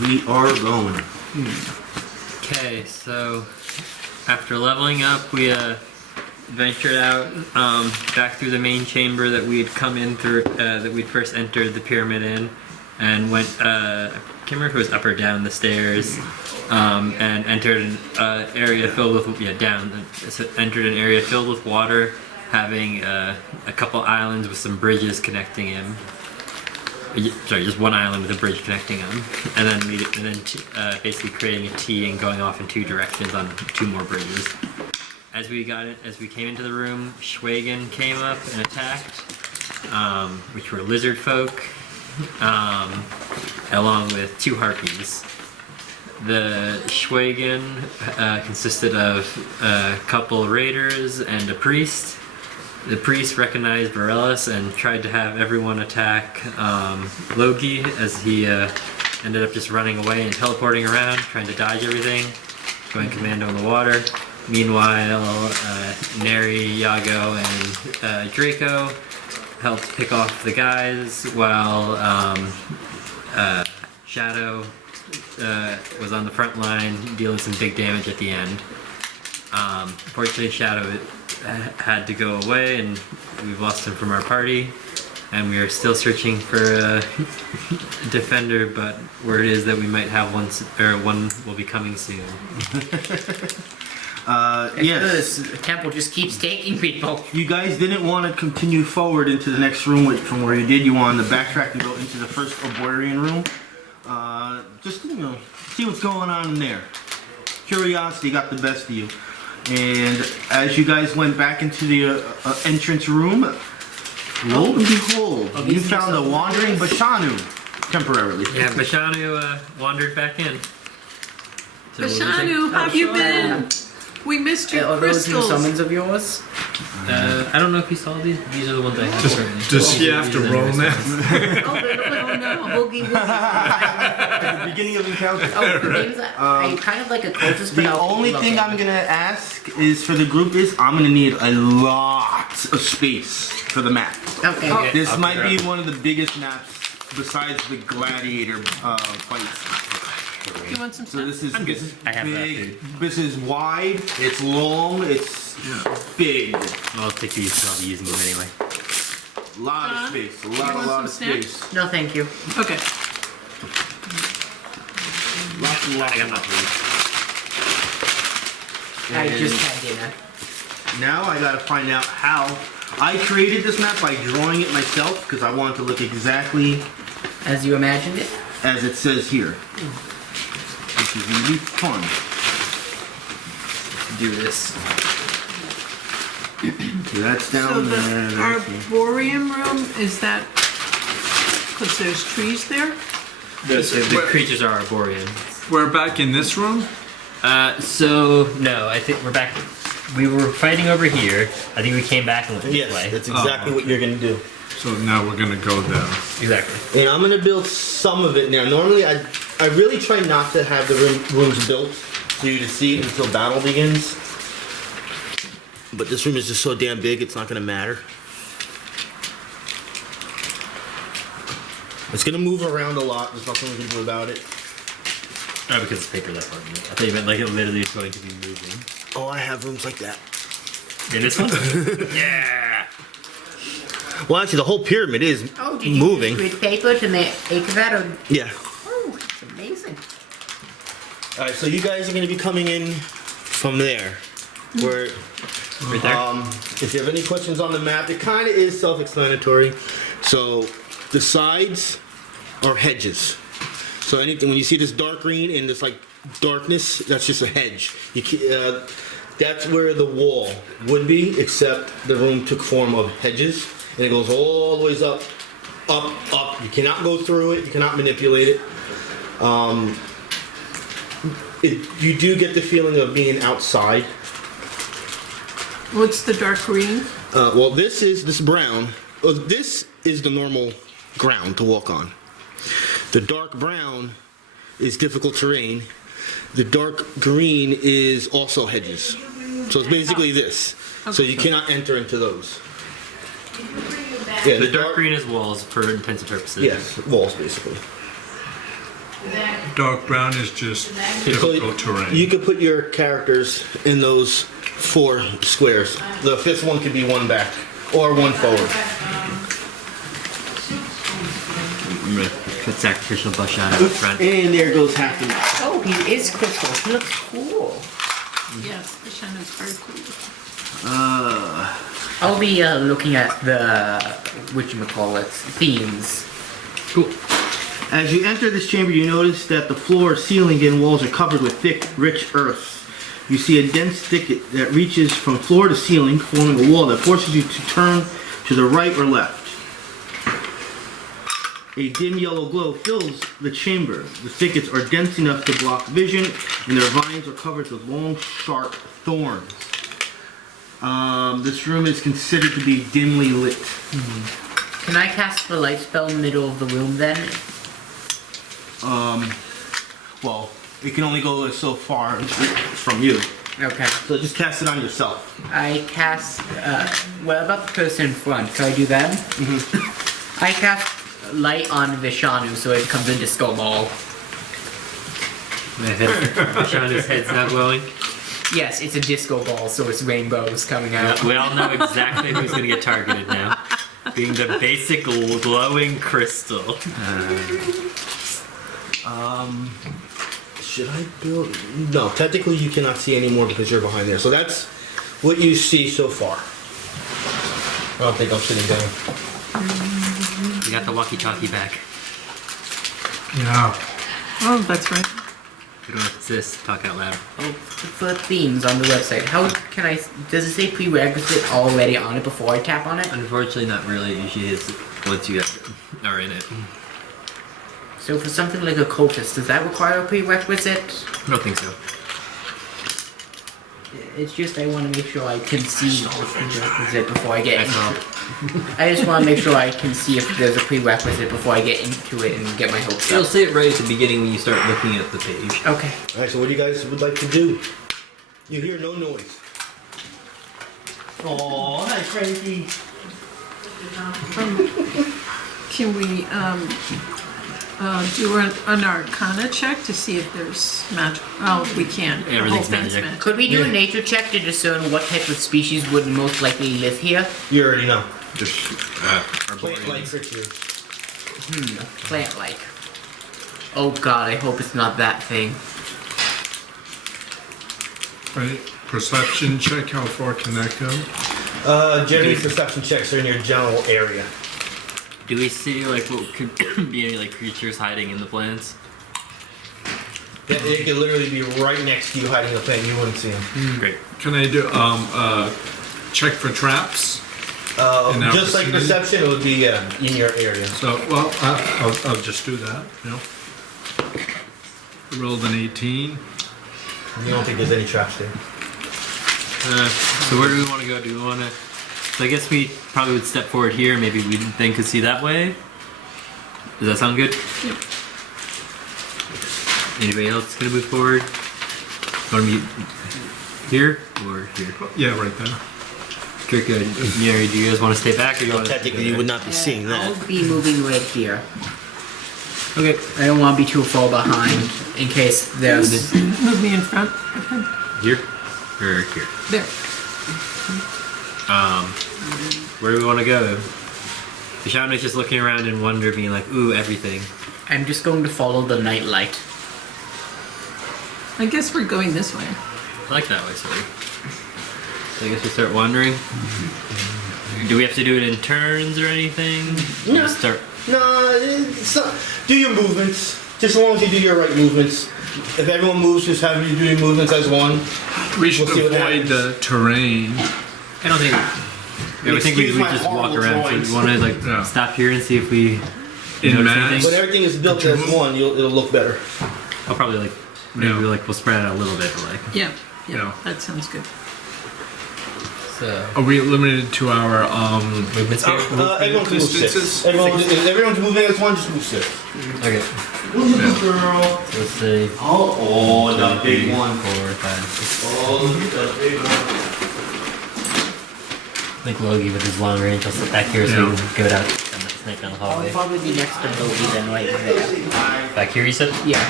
We are going. Okay, so after leveling up, we ventured out back through the main chamber that we had come in through, that we'd first entered the pyramid in, and went, I can't remember if it was up or down the stairs, and entered an area filled with, entered an area filled with water, having a couple islands with some bridges connecting him. Sorry, just one island with a bridge connecting them, and then basically creating a T and going off in two directions on two more bridges. As we came into the room, Schwagen came up and attacked, which were lizard folk, along with two harpies. The Schwagen consisted of a couple raiders and a priest. The priest recognized Aerialist and tried to have everyone attack Logi, as he ended up just running away and teleporting around, trying to dodge everything, going commando in the water. Meanwhile, Neri, Yago, and Draco helped pick off the guys, while Shadow was on the front line, dealing some big damage at the end. Fortunately, Shadow had to go away, and we've lost him from our party, and we are still searching for a defender, but word is that we might have one will be coming soon. Yes. The temple just keeps taking people. You guys didn't want to continue forward into the next room from where you did. You wanted to backtrack and go into the first Aboreal room. Just, see what's going on in there. Curiosity got the best of you. And as you guys went back into the entrance room, lo and behold, you found a wandering Bashanu temporarily. Yeah, Bashanu wandered back in. So Bashanu, how have you been? We missed your Are those new crystals. summons of yours? I don't know if you saw these. These are the ones I have. Does she have to roll now? Oh no, boogie woogie. At the beginning of the encounter. I'm kind of like a cultist, but The only thing I'm gonna ask is for the group is I'm gonna need a lot of space for the map. Okay. This might be one of the biggest maps besides the gladiator fights. You want some So stuff? this is I have that big. This is wide. It's long. It's big. I'll take these, so I'll be using them anyway. A lot of John, space. A you lot want of some space. No, thank you. Okay. Lots and lots. I got and lots. I And just had dinner. now I gotta find out how. I created this map by drawing it myself because I wanted to look exactly As you imagined it? as it says here. Which is gonna be fun. Do this. So that's down So there. the that's here. Arboreal room, is that because there's trees there? The creatures are Arborean. We're back in this room? So no, I think we're back. We were fighting over here. I think we came back and went this way. Yes, that's exactly what you're gonna do. So now we're gonna go down. Exactly. And I'm gonna build some of it now. Normally, I really try not to have the rooms built for you to see it until battle begins. But this room is just so damn big, it's not gonna matter. It's gonna move around a lot. There's nothing we can do about it. Oh, because it's paper that part of it. I thought you meant like it literally is going to be moving. Oh, I have rooms like that. In this one? Yeah. Well, actually, the whole pyramid is Oh, did you moving. use grid paper to make that? Or... Yeah. Oh, it's amazing. All right, so you guys are gonna be coming in from there. Where, Right there. if you have any questions on the map, it kind of is self-explanatory. So the sides are hedges. So anything when you see this dark green and this like darkness, that's just a hedge. That's where the wall would be, except the room took form of hedges, and it goes all the ways up, up, up. You cannot go through it. You cannot manipulate it. You do get the feeling of being outside. What's the dark green? Well, this is brown. This is the normal ground to walk on. The dark brown is difficult terrain. The dark green is also hedges. So it's basically this. So you cannot enter into those. Yeah, The dark green is walls for intensive purposes. Yes, walls basically. Dark brown is just difficult terrain. You could put your characters in those 4 squares. The 5th one could be 1 back or 1 forward. I'm gonna put sacrificial Bashanu up front. And there goes Hafling. Oh, he is crystal. He looks cool. Yes, the Shannon's very cool. I'll be looking at the whatchamacallit themes. Cool. As you enter this chamber, you notice that the floor, ceiling, and walls are covered with thick, rich earth. You see a dense thicket that reaches from floor to ceiling, forming a wall that forces you to turn to the right or left. A dim yellow glow fills the chamber. The thickets are dense enough to block vision, and their vines are covered with long, sharp thorns. This room is considered to be dimly lit. Can I cast the light spell in the middle of the room then? Well, it can only go so far from you. Okay. So just cast it on yourself. I cast. What about the person in front? Can I do that? I cast light on Bashanu so it becomes a disco ball. Bashanu's head's not glowing. Yes, it's a disco ball, so it's rainbows coming out. We all know exactly who's gonna get targeted now. Being the basic glowing crystal. Should I build? No, technically you cannot see anymore because you're behind there. So that's what you see so far. I don't think I'm sitting down. You got the walkie-talkie back. Yeah. Oh, that's right. We don't insist. Talk out loud. Oh, for themes on the website. How can I? Does it say prerequisite already on it before I tap on it? Unfortunately, not really. It usually is once you are in it. So for something like a cultist, does that require a prerequisite? I don't think so. It's just I want to make sure I can see the prerequisite before I get That's all. into it. I just want to make sure I can see if there's a prerequisite before I get into it and get my hopes You'll up. see it right at the beginning when you start looking at the page. Okay. Alright, so what do you guys would like to do? You hear no noise. Oh, hi Frankie. Can we do an Arcana check to see if there's magic? Oh, we can. The whole Everything's thing's magic. Could we do Yeah. a nature check to discern what type of species would most likely live here? You already know. Just Plant-like creatures. Plant-like. Oh god, I hope it's not that thing. right. Perception check. How far can that go? Generally perception checks are in your general area. Do we see like what could be any like creatures hiding in the plants? It could literally be right next to you hiding in a plant. You wouldn't see them. Great. Can I do check for traps? In our Just like vicinity? perception, it would be in your area. So, well, I'll just do that. You know. Rolled an 18. You don't think there's any traps there? So where do we want to go? Do we want to? So I guess we probably would step forward here. Maybe we then could see that way. Does that sound good? Yep. Anybody else gonna move forward? Want to be here or here? Yeah, right there. Draco, Neri, do you guys want to stay back or you want to? Technically, you would not be seeing that. I'll be moving right here. Okay. I don't want to be too far behind in case there's... Move me in front. Here or here? There. Where do we want to go? Bashanu's just looking around in wonder, being like, "Ooh, everything." I'm just going to follow the night light. I guess we're going this way. I like that way, sorry. So I guess we start wandering. Do we have to do it in turns or anything? No. Just start. No, do your movements. Just as long as you do your right movements. If everyone moves, just have you do your movements as one. We should We'll see what avoid happens. the terrain. I don't think. I would think we Excuse my just walk horrible around. drawings. So we want to like Yeah. stop here and see if we In notice mass? anything. When everything is built as one, it'll look better. I'll probably like maybe Yeah. like we'll spread out a little bit, but like Yeah. Yeah. Yeah. That sounds good. so. Are we limited to our Movement speed. Everyone's move six. distances? If everyone's moving as one, just move 6. Okay. Girl. So let's say Oh, the big one. 4, 5, 6. Oh, the big one. I think Logi with his long range will sit back here so Yeah. we can go out and snipe down the I'll hallway. probably be next to Logi then right there. Back here, you said? Yeah.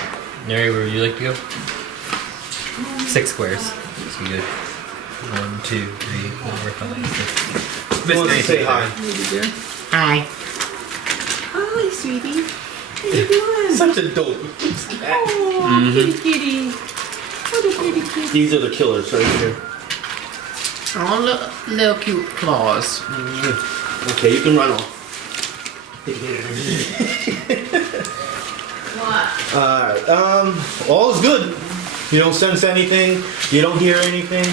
Neri, where would you like to go? 6 squares. So you good. 1, 2, 3, 4, 5, 6. Who wants to say hi? Maybe there. Hi. Hi, sweetie. How you doing? Such a dope. Oh, kitty kitty. What a kitty kitty. These are the killers right here. Oh, look, little cute claws. Okay, you can run off. What? All is good. You don't sense anything. You don't hear anything.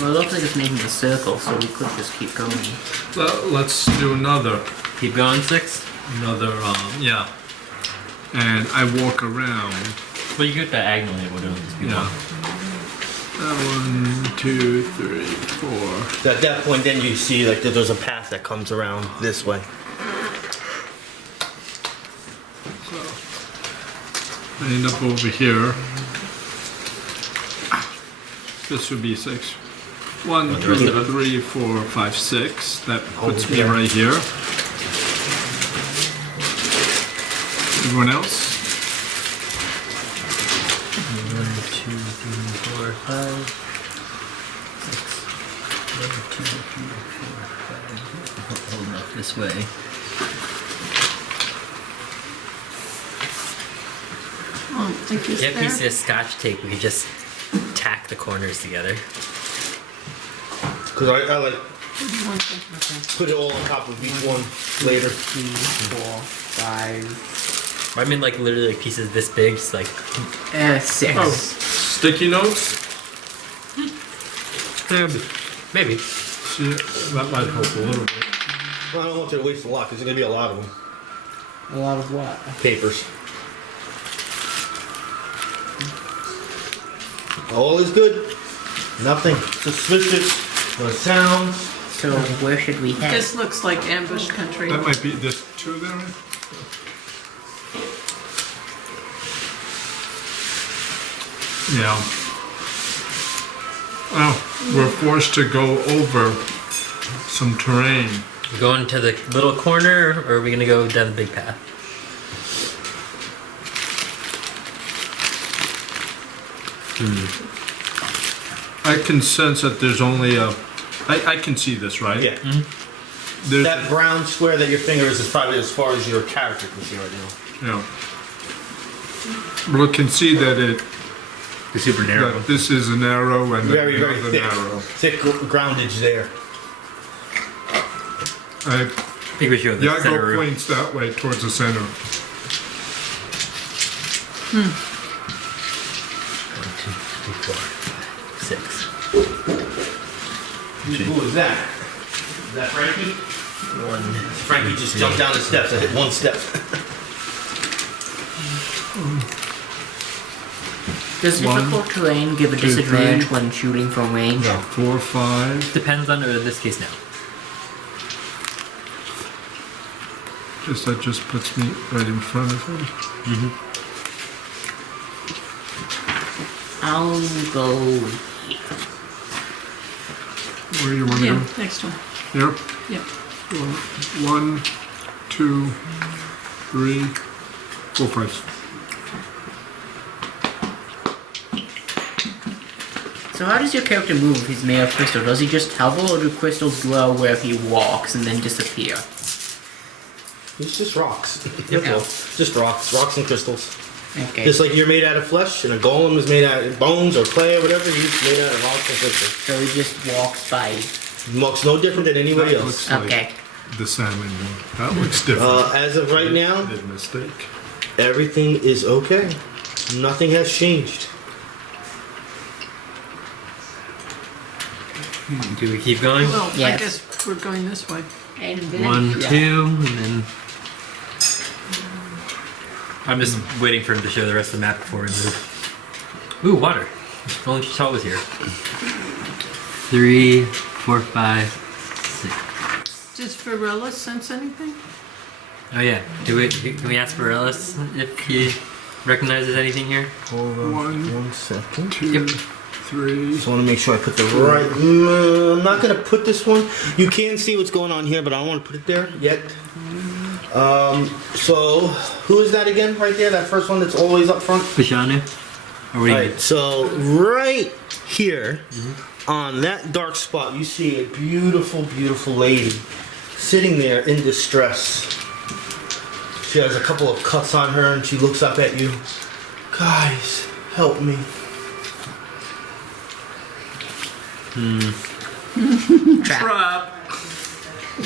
Well, it looks like it's making a circle, so we could just keep going. Let's do another. Keep going, 6. Another, yeah. And I walk around. Well, you could diagonally, it would only just be Yeah. 1, 2, 3, 4. So at that point, then you see like that there's a path that comes around this way. I end up over here. This would be 6. 1, the rest of 2, them? 3, 4, 5, 6. That puts Over me here. right here. Everyone else? 1, 2, 3, 4, 5, 6. 1, 2, 3, 4, 5. Hold up this way. Oh, like this Get a there? piece of scotch tape, we could just tack the corners together. Because I like What do you want to- put it all on top of each one later. 3, 4, 5. I mean, like, literally, like, pieces this big, just like, 6. Oh, sticky notes? yeah, maybe. See, that might help a little bit. Well, I don't want you to waste a lot because there's going to be a lot of them. A lot of what? Papers. All is good. Nothing suspicious. No sounds. So where should we head? This looks like ambush country. That might be this 2 there. Yeah. Oh, we're forced to go over some terrain. Going to the little corner, or are we gonna go down the big path? I can sense that there's only a. I can see this, right? Yeah. There's, That brown square that your finger is probably as far as your character can see right now. yeah. But I can see that it. The super narrow. That this is an arrow and Very, very another thick. arrow. Thick groundage there. I, I think we should go the center Yago route. points that way towards the center. 1, 2, 3, 4, 5, 6. Who was that? Is that Frankie? 1. Frankie just jumped down the steps. I hit one step. Does 1, difficult terrain give a 2, disadvantage 3. when shooting from range? No. 4, 5. Depends on, or in this case, now. Guess that just puts me right in front of him. I'll go here. Where do you want to Yeah, go? next one. Yep. Yep. 1, 2, 3, 4, 5. So how does your character move if he's made of crystal? Does he just hover, or do crystals glow where he walks and then disappear? It's just rocks. Yep. Just rocks. Rocks and crystals. Okay. Just like you're made out of flesh and a golem is made out of bones or clay or whatever, he's made out of rocks and crystals. So he just walks by. He looks no different than anybody That else. looks like Okay. the salmon one. That looks different. As of right now, Made a mistake. everything is okay. Nothing has changed. Do we keep going? Well, I Yes. guess we're going this way. And 1, 2, and then. I'm just waiting for him to show the rest of the map before we move. Ooh, water. If only Shaw was here. 3, 4, 5, 6. Does Varela sense anything? Oh yeah. Can we ask Aerialist if he recognizes anything here? Hold on One. 1 second. 2, Yep. 3. Just want to make sure I put the right. I'm not gonna put this one. You can see what's going on here, but I don't want to put it there yet. So who is that again? Right there, that first one that's always up front. Bashanu? Or what do you Right. So right here, on that dark spot, you see a beautiful, beautiful lady sitting there in distress. She has a couple of cuts on her, and she looks up at you. Guys, help me. Trap.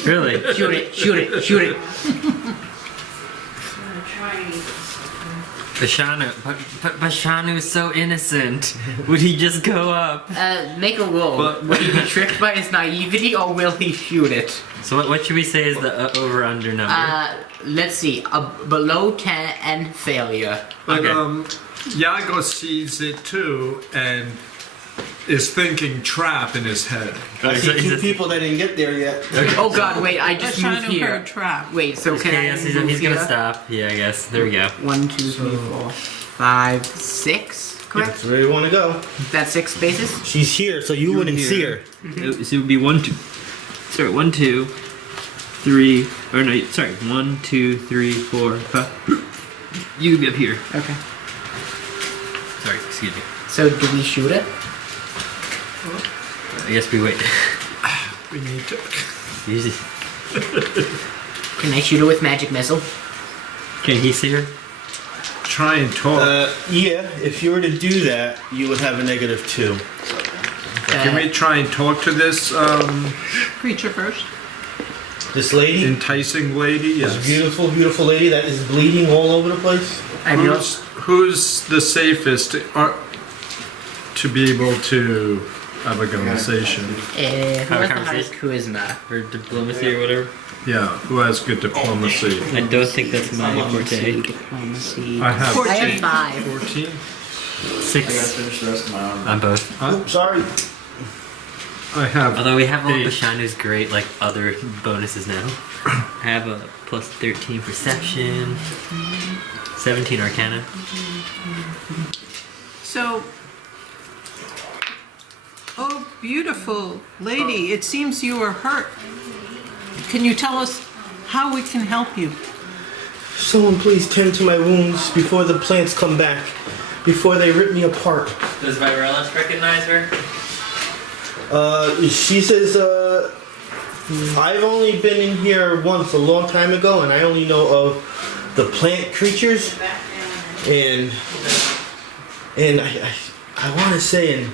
Really? Shoot it, shoot it, shoot it. Bashanu is so innocent. Would he just go up? Make a roll. But- will he be tricked by his naivety or will he shoot it? So what should we say is the over-under number? Let's see. Below 10 and failure. But Okay. Yago sees it too and is thinking trap in his head. I see two people that didn't get there yet. Oh god, wait, I just moved Bashanu here. heard trap. Wait, so can Okay, I yes, move he's gonna here? stop. Yeah, I guess. There we go. 1, 2, 3, 4, 5, 6. Correct? That's where you want to go. That's 6 spaces? She's here, so you wouldn't see her. So it would be 1, 2. Sorry, 1, 2, 3. Or no, sorry. 1, 2, 3, 4, 5. You could be up here. Okay. Sorry, excuse me. So do we shoot it? I guess we wait. We need to. Usually, Can I shoot it with magic missile? can he see her? Try and talk. Yeah, if you were to do that, you would have a -2. Can we try and talk to this Creature first. This lady, enticing lady? this Yes. beautiful, beautiful lady that is bleeding all over the place. I'm not. Who's the safest to be able to have a conversation? Who has the conversation? highest charisma? Or diplomacy or whatever? Yeah, who has good diplomacy? I don't think that's my forte. Diplomacy. I have I have 5. 14. 6 Finish the rest of my armor. on both. Oh, sorry. I have. Although we have all 8. Bashanu's great like other bonuses now. I have a plus 13 perception, 17 arcana. So, oh, beautiful lady, it seems you are hurt. Can you tell us how we can help you? Someone please tend to my wounds before the plants come back, before they rip me apart. Does Aerialist recognize her? She says, I've only been in here once a long time ago, and I only know of the plant creatures, and I want to say, in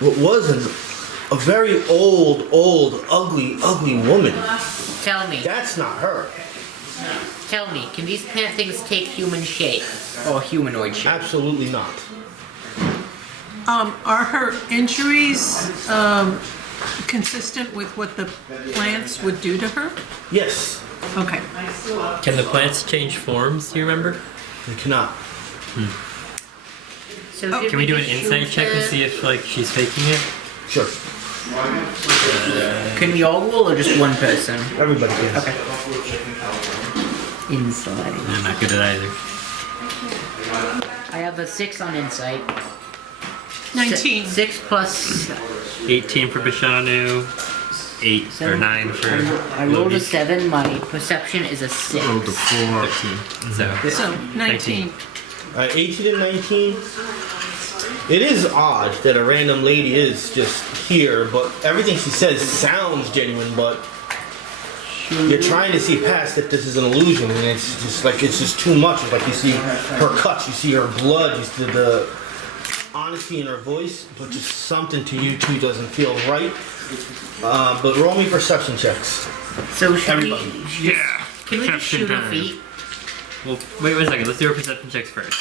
what was a very old, ugly woman. Tell me. That's not her. Tell me. Can these plant things take human shape? Or humanoid shape? Absolutely not. Are her injuries consistent with what the plants would do to her? Yes, Okay. Can the plants change forms? Do you remember? they cannot. So Oh, did Can we do an just insight shoot check and the- see if like she's faking it? Sure, Can we all roll or just one person? everybody can. Okay. Insight. I'm not good at either. I have a 6 on insight. 19. 6 plus. 18 for Bashanu, 8 or 7. 9 for I rolled a Logi. 7. My perception is a 6. Rolled a 4. 13. So So, 19. 18 and 19. It is odd that a random lady is just here, but everything she says sounds genuine, but you're trying to see past that this is an illusion, and it's just too much. It's like you see her cuts, you see her blood, you see the honesty in her voice, but just something to you two doesn't feel right. But roll me perception checks. So should Everybody. we? yeah. Can we just Perception shoot her time. feet? Well, wait 1 second. Let's do our perception checks first.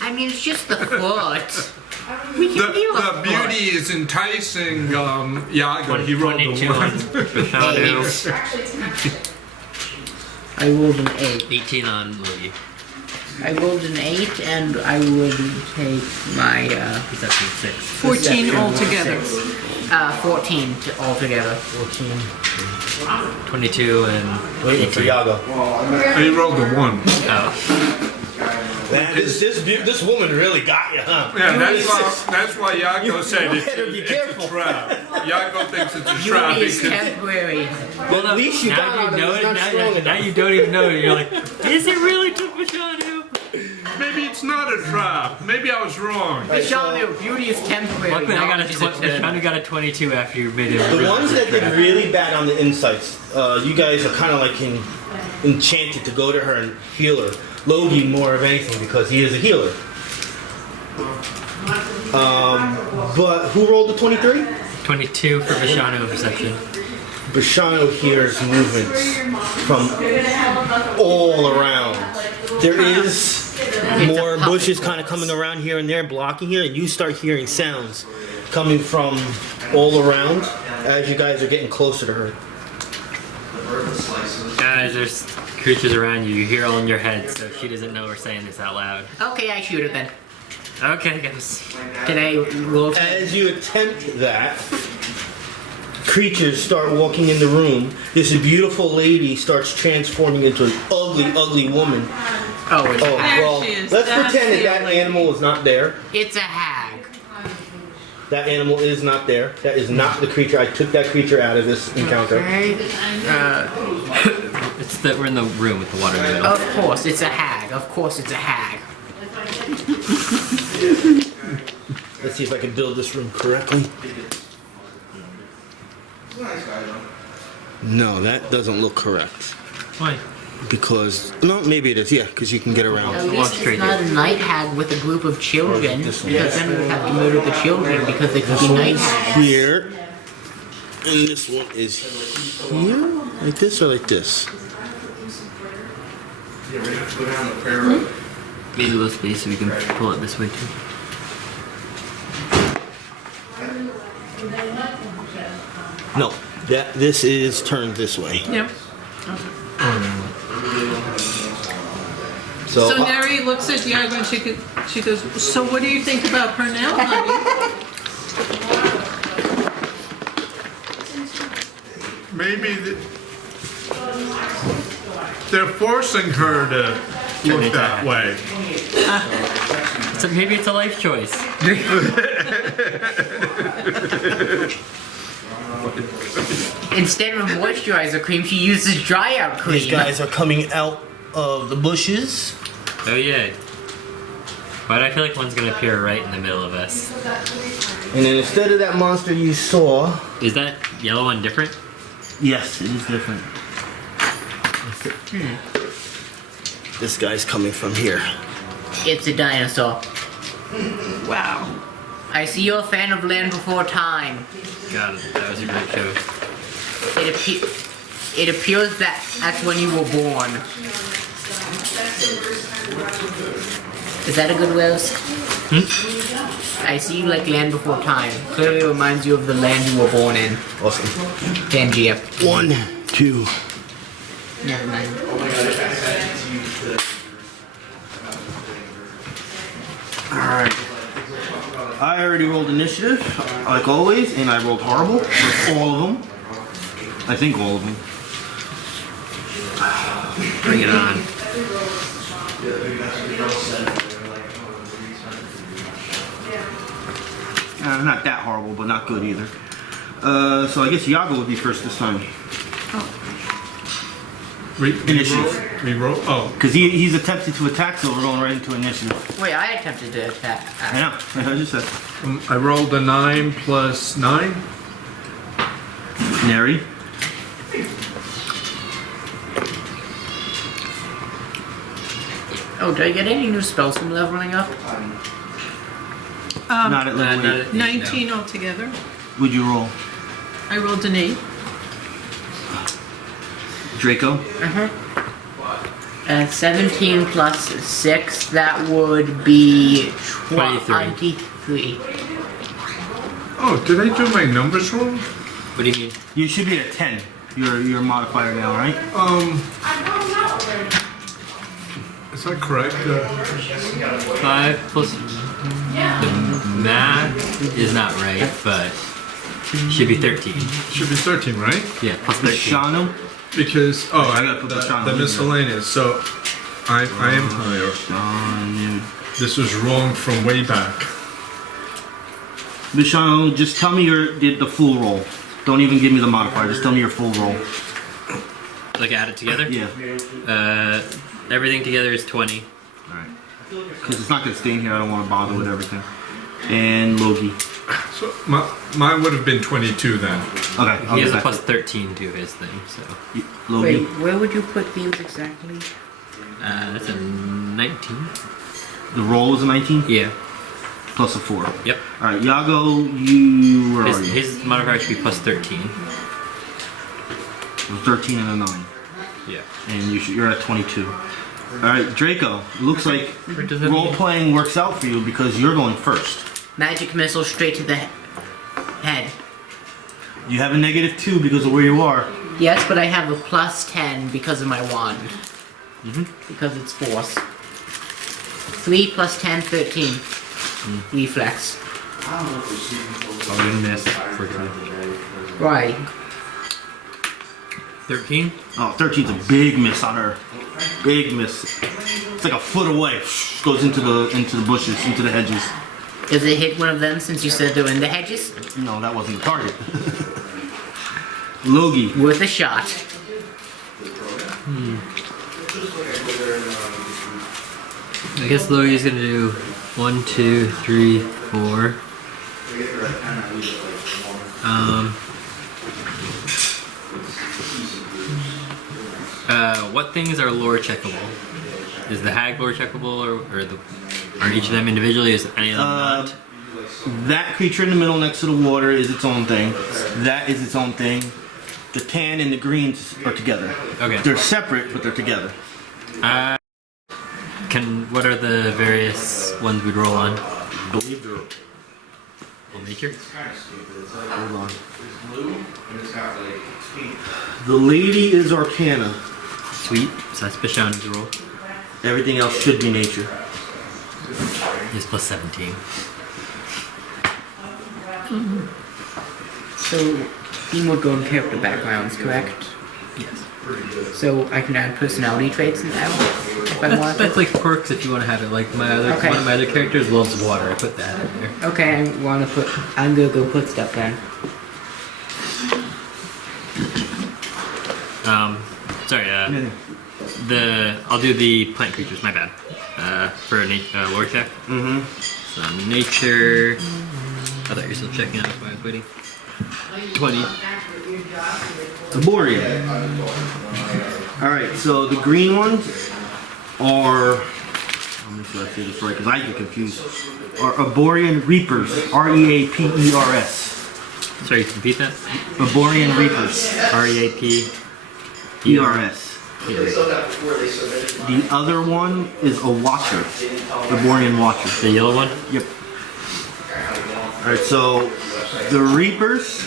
I mean, it's just the foot. We can do a The foot. beauty is enticing Yago. He rolled a 22 on 1. Bashanu, I rolled an 8. 18 on Logi. I rolled an 8, and I would take my Perception 6. 14 perception altogether. 14 altogether. 14. 22 and Waiting for 18. Yago. He rolled a 1. Oh. Man, this woman really got you, huh? Yeah, that's why Yago said better be it's careful. a trap. Yago thinks it's a trap Beauty is because temporary. But at least you got now out you know of it. it. It's not strong Now enough. you don't even know it. You're like, is it really took Bashanu? maybe it's not a trap. Maybe I was wrong. Bashanu, beauty is temporary. Luckily, I got knowledge is Bashanu got a 22 after you made it. The ones that did really bad on the insights, you guys are kind of like enchanted to go to her and heal her. Logi more of anything because he is a healer. But who rolled the 23? 22 for Bashanu perception. Bashanu hears movements from all around. There is more bushes kind of coming around here and there, blocking here, and you start hearing sounds coming from all around as you guys are getting closer to her. Guys, there's creatures around you. You hear all in your head, so she doesn't know we're saying this out loud. Okay, I shoot it then. Okay, guys. Can I roll? As you attempt that, creatures start walking in the room. This beautiful lady starts transforming into an ugly, ugly woman. Oh, it's a Oh, hag. well, she is. let's That's pretend the that lady. animal is not there. It's a hag. That animal is not there. That is not the creature. I took that creature out of this encounter. Okay. It's that we're in the room with the water in the middle. Of course, it's a hag. Of course, it's a hag. Let's see if I can build this room correctly. No, that doesn't look correct. Why? Because, no, maybe it is. Yeah, because you can get around. At walk least straight it's not a night hag with a group of children, This because one. then we would have to murder the children because they could be night hags. Here. And this one is here? Like this or like this? Maybe a little space so we can pull it this way too. No, this is turned this way. Yep. So, So Neri looks at Yago and she goes, so what do you think about her now, honey? Maybe they're forcing her to look that way. So maybe it's a life choice. Instead of moisturizer cream, she uses dry out cream. these guys are coming out of the bushes. Oh yeah. But I feel like one's gonna appear right in the middle of us. And then instead of that monster you saw, Is that yellow one different? yes, it is different. This guy's coming from here. It's a dinosaur. Wow. I see you're a fan of Land Before Time. Got it. That was a great show. It appears that that's when you were born. Is that a good Wells? I see you like Land Before Time. Clearly reminds you of the land you were born in. Awesome. Tangia. 1, 2. Never mind. Alright. I already rolled initiative, like always, and I rolled horrible for all of them. I think all of them. Bring it on. Not that horrible, but not good either. So I guess Yago would be first this time. Initiative. Reroll. Oh, Because he's attempting to attack, so we're going right into initiative. Wait, I attempted to attack. I know, I just said. I rolled a 9 plus 9. Neri. Oh, did I get any new spells from leveling up? Not at level 8. 19 altogether. Would you roll? I rolled an 8. Draco? 17 plus 6, that would be 23. 23. Oh, did I do my numbers wrong? What do you mean? You should be at 10. Your modifier now, right? Is that correct? 5 plus. The math is not right, but should be 13. Should be 13, right? Yeah, plus 13. Bashanu? Because I gotta put Bashanu the in miscellaneous. So I am higher. This was wrong from way back. Bashanu, just tell me the full roll. Don't even give me the modifier. Just tell me your full roll. Like add it together? Yeah. Everything together is 20. Alright. Because it's not going to stay in here. I don't want to bother with everything. And Logi. So mine would have been 22 then. Okay. He has a plus 13 to his thing, so. Logi. Wait, where would you put these exactly? That's a 19. The roll is a 19? Yeah. Plus a 4. Yep. Alright, Yago, where are you? His modifier should be plus 13. 13 and a 9. Yeah. And you're at 22. Alright, Draco, looks like What does that role mean? playing works out for you because you're going first. Magic missile straight to the head. You have a -2 because of where you are. Yes, but I have a plus 10 because of my wand. Because it's force. 3 plus 10, 13. Reflex. Oh, you miss for time. Right. 13? Oh, 13's a big miss on her. Big miss. It's like a foot away. Goes into the bushes, into the hedges. Does it hit one of them since you said they're in the hedges? No, that wasn't the target. Logi. Worth a shot. I guess Logi's gonna do 1, 2, 3, 4. What things are lore checkable? Is the hag lore checkable, are each of them individually? Is any of them not? That creature in the middle next to the water is its own thing. That is its own thing. The tan and the greens are together. Okay. They're separate, but they're together. What are the various ones we'd roll on? Believe they're. Well, nature? Hold on. The lady is Arcana. Sweet. So that's Bashanu's roll. Everything else should be nature. He's plus 17. So, theme would go in character backgrounds, correct? Yes. So I can add personality traits in now if I want. That's like perks if you want to have it. Like one of my other characters loves water. I put that in there. Okay, I'm gonna go put stuff then. Sorry. I'll do the plant creatures. My bad. For a lore check. Mm-hmm. So nature. I thought you were still checking out while I was waiting. 20. Aboreal. Alright, so the green ones are. Let me see if I say this right because I get confused. Are Aborean Reapers. Reapers. Sorry, repeat that. Aborean Reapers. REAP. ERS. The other one is a Watcher. Aborean Watcher. The yellow one? Yep. Alright, so the Reapers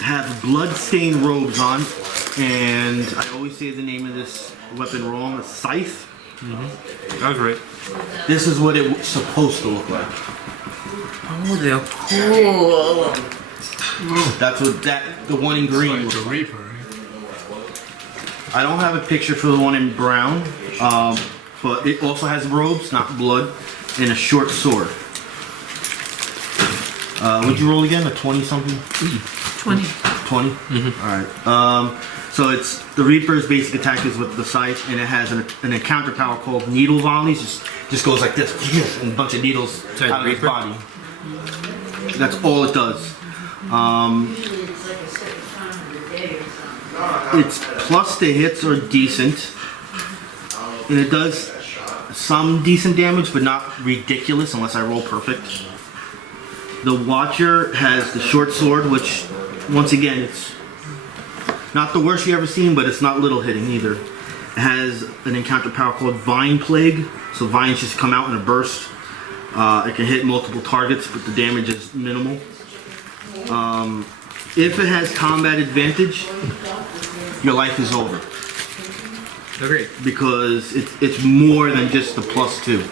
have blood-stained robes on, and I always say the name of this weapon wrong, a scythe. That was right. This is what it's supposed to look like. Oh, they're cool. That's what the one in green looks The like. Reaper. I don't have a picture for the one in brown, but it also has robes, not blood, and a short sword. What'd you roll again? A 20-something? 20. 20? Alright. So it's the Reaper's basic attack is with the scythe, and it has an encounter power called Needle Volleys. Just goes like this, and a bunch of needles Sorry, out of his Reaper? body. That's all it does. Its plus to hits are decent, and it does some decent damage, but not ridiculous unless I roll perfect. The Watcher has the short sword, which, once again, it's not the worst you ever seen, but it's not little hitting either. It has an encounter power called Vine Plague, so vines just come out in a burst. It can hit multiple targets, but the damage is minimal. If it has combat advantage, your life is over. Oh, great. Because it's more than just the +2.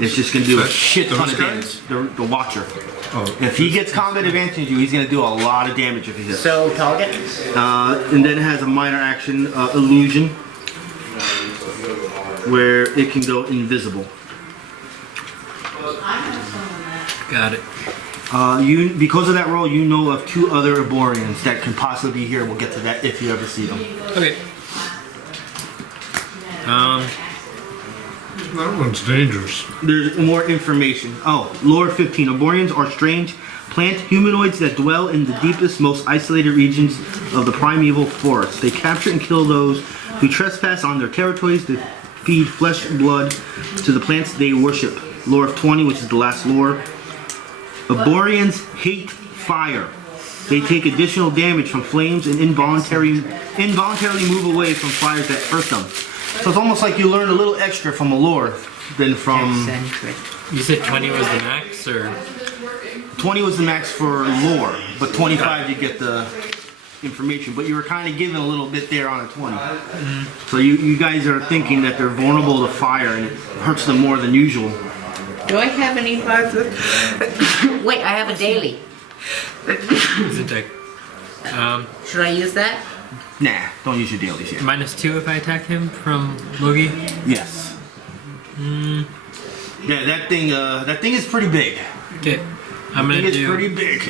It's just going to do a shit ton those of guys? damage. The Watcher. Oh. If he gets combat advantage, he's going to do a lot of damage if he hits. So target. And then it has a minor action, Illusion. where it can go invisible. Got it. Because of that roll, you know of 2 other Aboreans that can possibly be here. We'll get to that if you ever see them. Okay. That one's dangerous. There's more information. Oh, lore 15. Aboreans are strange plant humanoids that dwell in the deepest, most isolated regions of the primeval forest. They capture and kill those who trespass on their territories. They feed flesh and blood to the plants they worship. Lore of 20, which is the last lore. Aboreans hate fire. They take additional damage from flames and involuntarily move away from fires that hurt them. So it's almost like you learn a little extra from a lore than from... Eccentric. You said 20 was the max, or 20 was the max for lore, but 25 you get the information. But you were kind of given a little bit there on a 20. So you guys are thinking that they're vulnerable to fire and it hurts them more than usual. Do I have any positive? Wait, I have a daily. is it deck? Should I use that? Nah, don't use your dailies yet. -2 if I attack him from Logi. Yes. Yeah, that thing is pretty big. Okay, I'm gonna It's do. pretty big.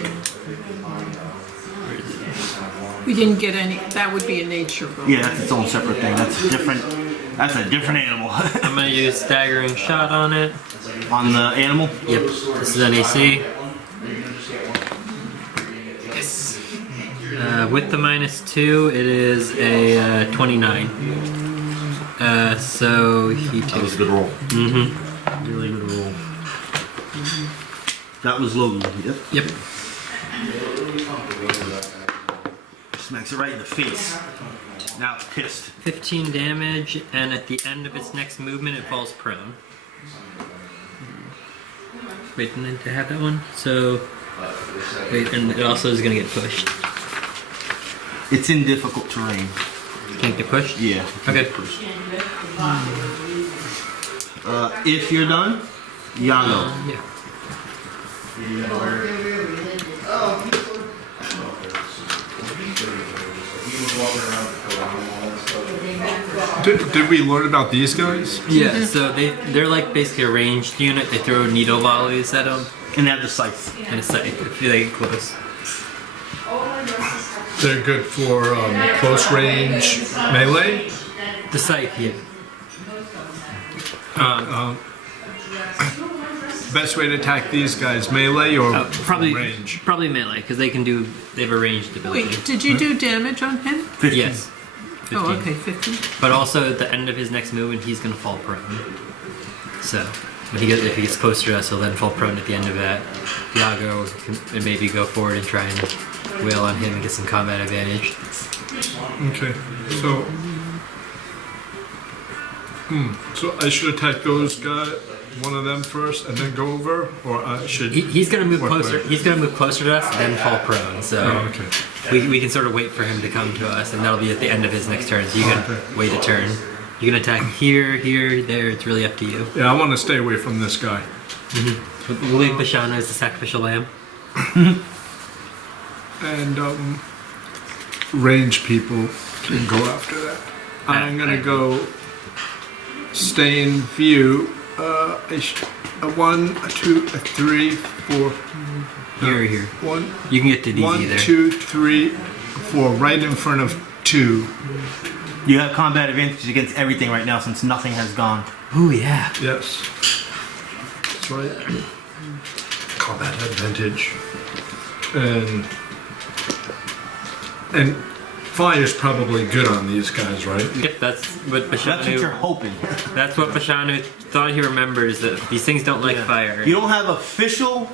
We didn't get any, that would be a nature roll. Yeah, that's its own separate thing. That's a different animal. I'm gonna use staggering shot on it. On the animal? Yep, this is an AC. Yes. With the -2, it is a 29. So he That was takes. a good roll. Really good roll. That was Logan. Yep. Yep. Smacks it right in the face. Now it's pissed. 15 damage, and at the end of its next movement, it falls prone. Wait, and then to have that one. So, wait, and it also is gonna get pushed. It's in difficult terrain. Can't get pushed. Yeah. Okay. If you're done, Yago. Yeah. Did we learn about these guys? Yeah. So they're like basically a ranged unit. They throw needle volleys at them, And they have the scythe. and it's like if they get close. They're good for close range melee. The scythe, yeah. Best way to attack these guys, melee or Probably range? Probably melee because they have a ranged ability. Wait, did you do damage on him? 15. Yes. 15. Oh, okay, 15. But also at the end of his next movement, he's gonna fall prone. So, if he gets closer to us, he'll then fall prone at the end of that. Yago can maybe go forward and try and wail on him and get some combat advantage. Okay, so. So I should attack those guys, one of them first, and then go over, or I should. He's gonna move What closer. way? He's gonna move closer to us, then fall prone. So Oh, okay. we can sort of wait for him to come to us, and that'll be at the end of his next turn. So you can wait a turn. You can attack here, there. It's really up to you. Yeah, I want to stay away from this guy. We'll leave Bashanu as the sacrificial lamb. And range people can go after that. I'm gonna go stay in view. A 1, a 2, a 3, 4. Here. One, You can get to DZ 1, there. 2, 3, 4, right in front of 2. You have combat advantage against everything right now since nothing has gone. Ooh, yeah. Yes. That's right. Combat advantage. And fire's probably good on these guys, right? Yep, that's what That's what you're Bashanu. hoping. That's what Bashanu thought he remembered is that these things don't like fire. You don't have official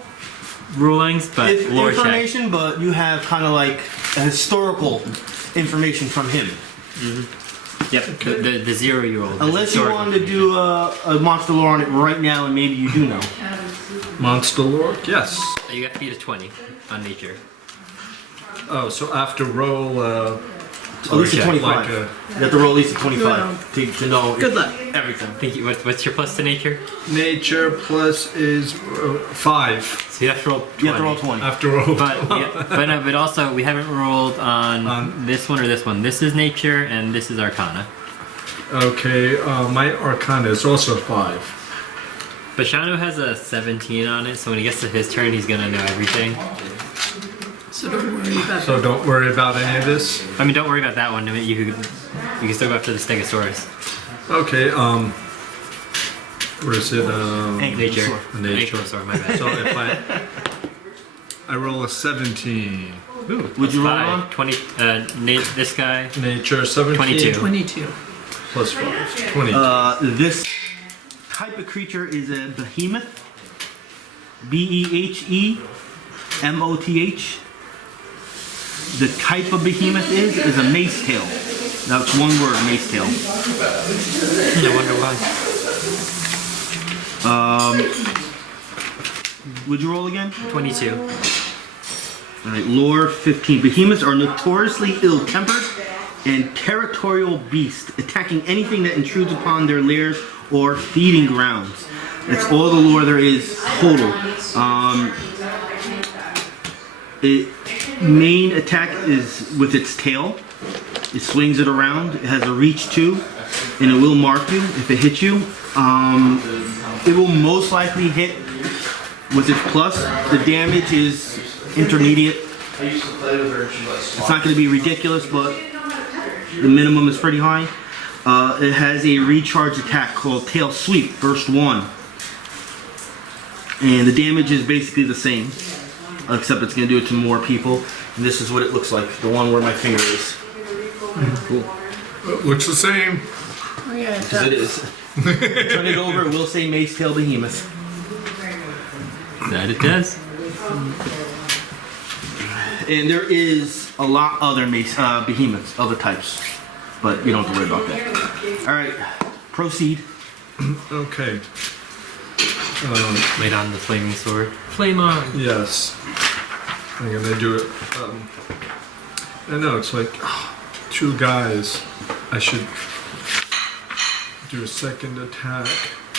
Rulings, but lore check. information, but you have kind of like a historical information from him. Yep, the 0-year-old. Unless you wanted to do a monster lore on it right now, and maybe you do know. Monster Lord? Yes. You got to beat a 20 on nature. Oh, so after roll, At least a check, 25. like a- You have to roll at least a 25 to know Good luck. everything. Think you, what's your plus to nature? nature plus is 5 So you have to roll 20. You have to roll 20. after roll. But also we haven't rolled on this one or this one. This is nature and this is arcana. Okay, my Arcana is also 5. Bashanu has a 17 on it, so when he gets to his turn, he's gonna know everything. So don't worry about So don't worry about any of this. I mean, don't worry about that one. I mean, you can still go after the Stegosaurus. Okay, where is it? Nature. Nature. Sorry, my bad. So if I roll a 17. Ooh, Would you roll five. on? 20. This guy. Nature 17. 22. 22. Plus 5. 20. This type of creature is a behemoth. Behemoth. The type of behemoth is a mace tail. That's one word, mace tail. I wonder why. Would you roll again? 22. Alright, lore 15. Behemoths are notoriously ill-tempered and territorial beasts, attacking anything that intrudes upon their lairs or feeding grounds. That's all the lore there is total. Main attack is with its tail. It swings it around. It has a reach 2, and it will mark you if it hits you. It will most likely hit with its plus. The damage is intermediate. It's not going to be ridiculous, but the minimum is pretty high. It has a recharge attack called Tail Sweep, burst 1. And the damage is basically the same, except it's going to do it to more people. And this is what it looks like, the one where my finger is. Cool. Looks the same. Oh, yeah, it Because it does. is. Turn it over, it will say Mace Tail Behemoth. That it does. And there is a lot other behemoths, other types. But you don't have to worry about that. Alright, proceed. Okay. Laid on the flaming sword. Flame on. Yes. I'm gonna do it. I know, it's like 2 guys. I should do a second attack,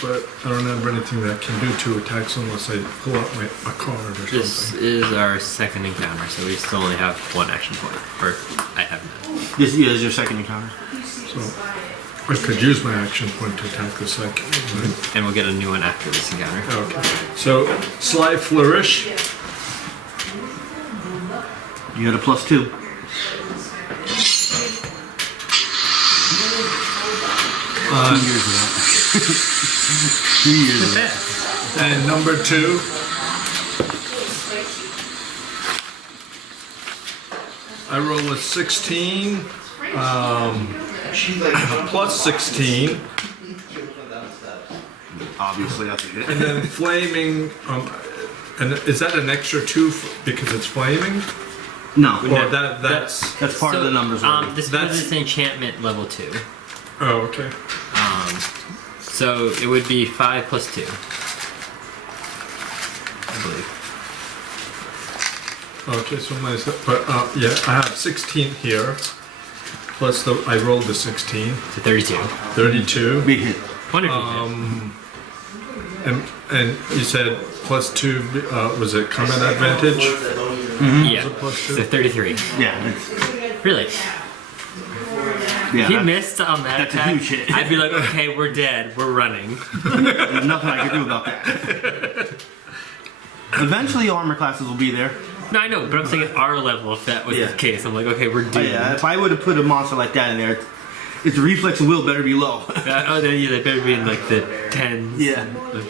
but I don't have anything that can do 2 attacks unless I pull out a card or This something. is our second encounter, so we still only have 1 action point. Or I have none. This is your second encounter. So I could use my action point to attack the second. Right? And we'll get a new one after this encounter. Okay. So Sly Flourish. You had a plus 2. Uh, 2 years of that. 2 years of that. And number 2. I roll a 16. Plus 16. Obviously, that's a hit. And then flaming. And is that an extra 2 because it's flaming? No, Or that's. that's part of the numbers. already. This That's- is enchantment level 2. Oh, okay. So it would be 5 plus 2. I believe. Okay, so but yeah, I have 16 here. Plus I rolled the 16. So 32. 32. Big hit. Wonderful. And you said plus 2. Was it combat advantage? Yeah. Plus 2. So 33. Yeah, it's, Really? yeah. If he missed on that that's a attack, huge hit. I'd be like, okay, we're dead. We're running. There's nothing I can do about that. Eventually, armor classes will be there. No, I know, but I'm saying at our level, if that was Yeah. the case, I'm like, okay, we're Oh, doomed. yeah, if I would have put a monster like that in there, its reflex and will better be low. They better be in like the 10s. Yeah. The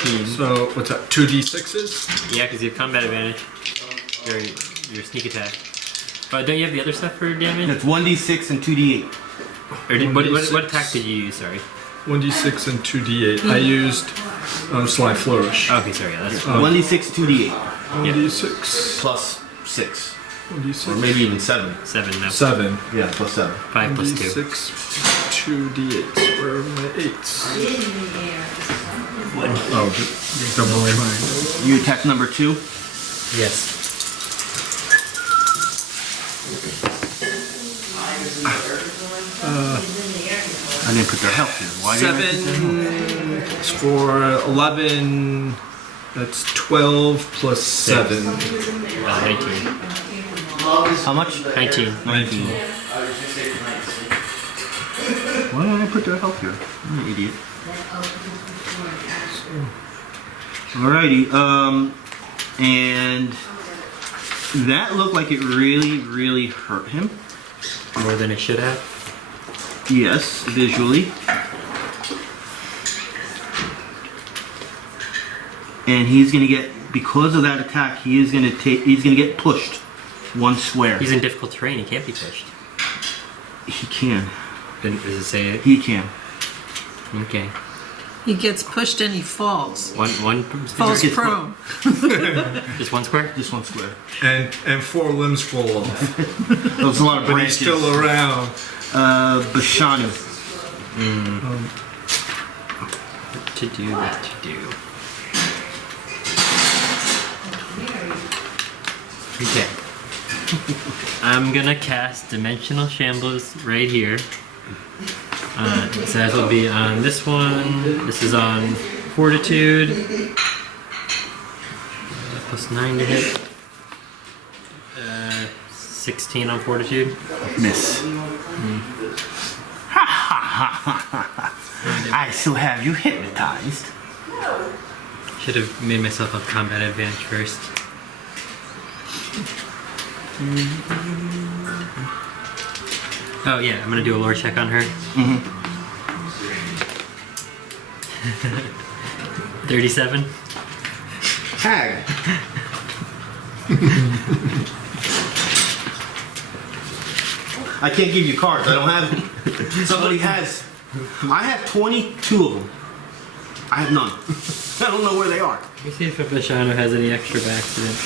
teens. So what's that? 2d6s? Yeah, because you have combat advantage. Your sneak attack. But don't you have the other stuff for damage? It's 1d6 and 2d8. Or what 1d6. attack did you use? Sorry. 1d6 and 2d8. I used Sly Flourish. Okay, sorry. Yeah, that's 1d6, 2d8. 1d6. Plus 6. 1d6. Or maybe even 7. 7 now. 7. Yeah, plus 7. 5 plus 2. 1d6. 2d8s. Where are my 8s? Oh, double mine. You attack number 2. Yes. I didn't put their health in. Why didn't I put their health? 7 for 11. That's 12 plus 7. 19. How much? 19. 19. Why did I put the health here? I'm an idiot. Alrighty, and that looked like it really, really hurt him. More than it should have. Yes, visually. And he's gonna get, because of that attack, he's gonna get pushed 1 square. He's in difficult terrain. He can't be pushed. He can. Does it say it? He can. Okay. He gets pushed and he falls. One Falls Gets prone. Just 1 square? Just 1 square. And 4 limbs fall off. There's a lot of But branches. he's still around. Bashanu. What to do? What to do? Okay. I'm gonna cast Dimensional Shambles right here. So that will be on this one. This is on Fortitude. +9 to hit. 16 on Fortitude. Miss. Ha ha ha ha ha. I still have you hypnotized. Should have made myself a combat advantage first. Oh yeah, I'm gonna do a lore check on her. 37. Hag. I can't give you cards. I don't have any. Somebody has. I have 22 of them. I have none. I don't know where they are. Let me see if Bashanu has any extra by accident.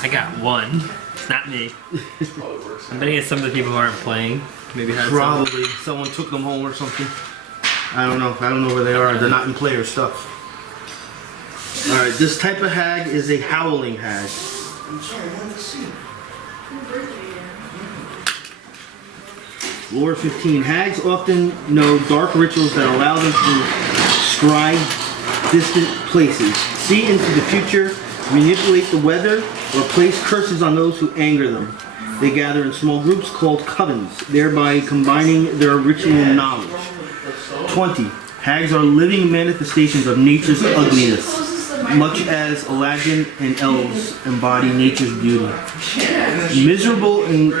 I got 1. It's not me. I'm betting it's some of the people who aren't playing. Maybe had Probably someone took them home or something. I don't know. I don't know where they are. They're not in player stuff. All right. This type of hag is a Howling Hag. Lore 15. Hags often know dark rituals that allow them to scry distant places, see into the future, manipulate the weather, or place curses on those who anger them. They gather in small groups called covens, thereby combining their ritual knowledge. 20. Hags are living manifestations of nature's ugliness, much as Aladdin and elves embody nature's beauty. Miserable and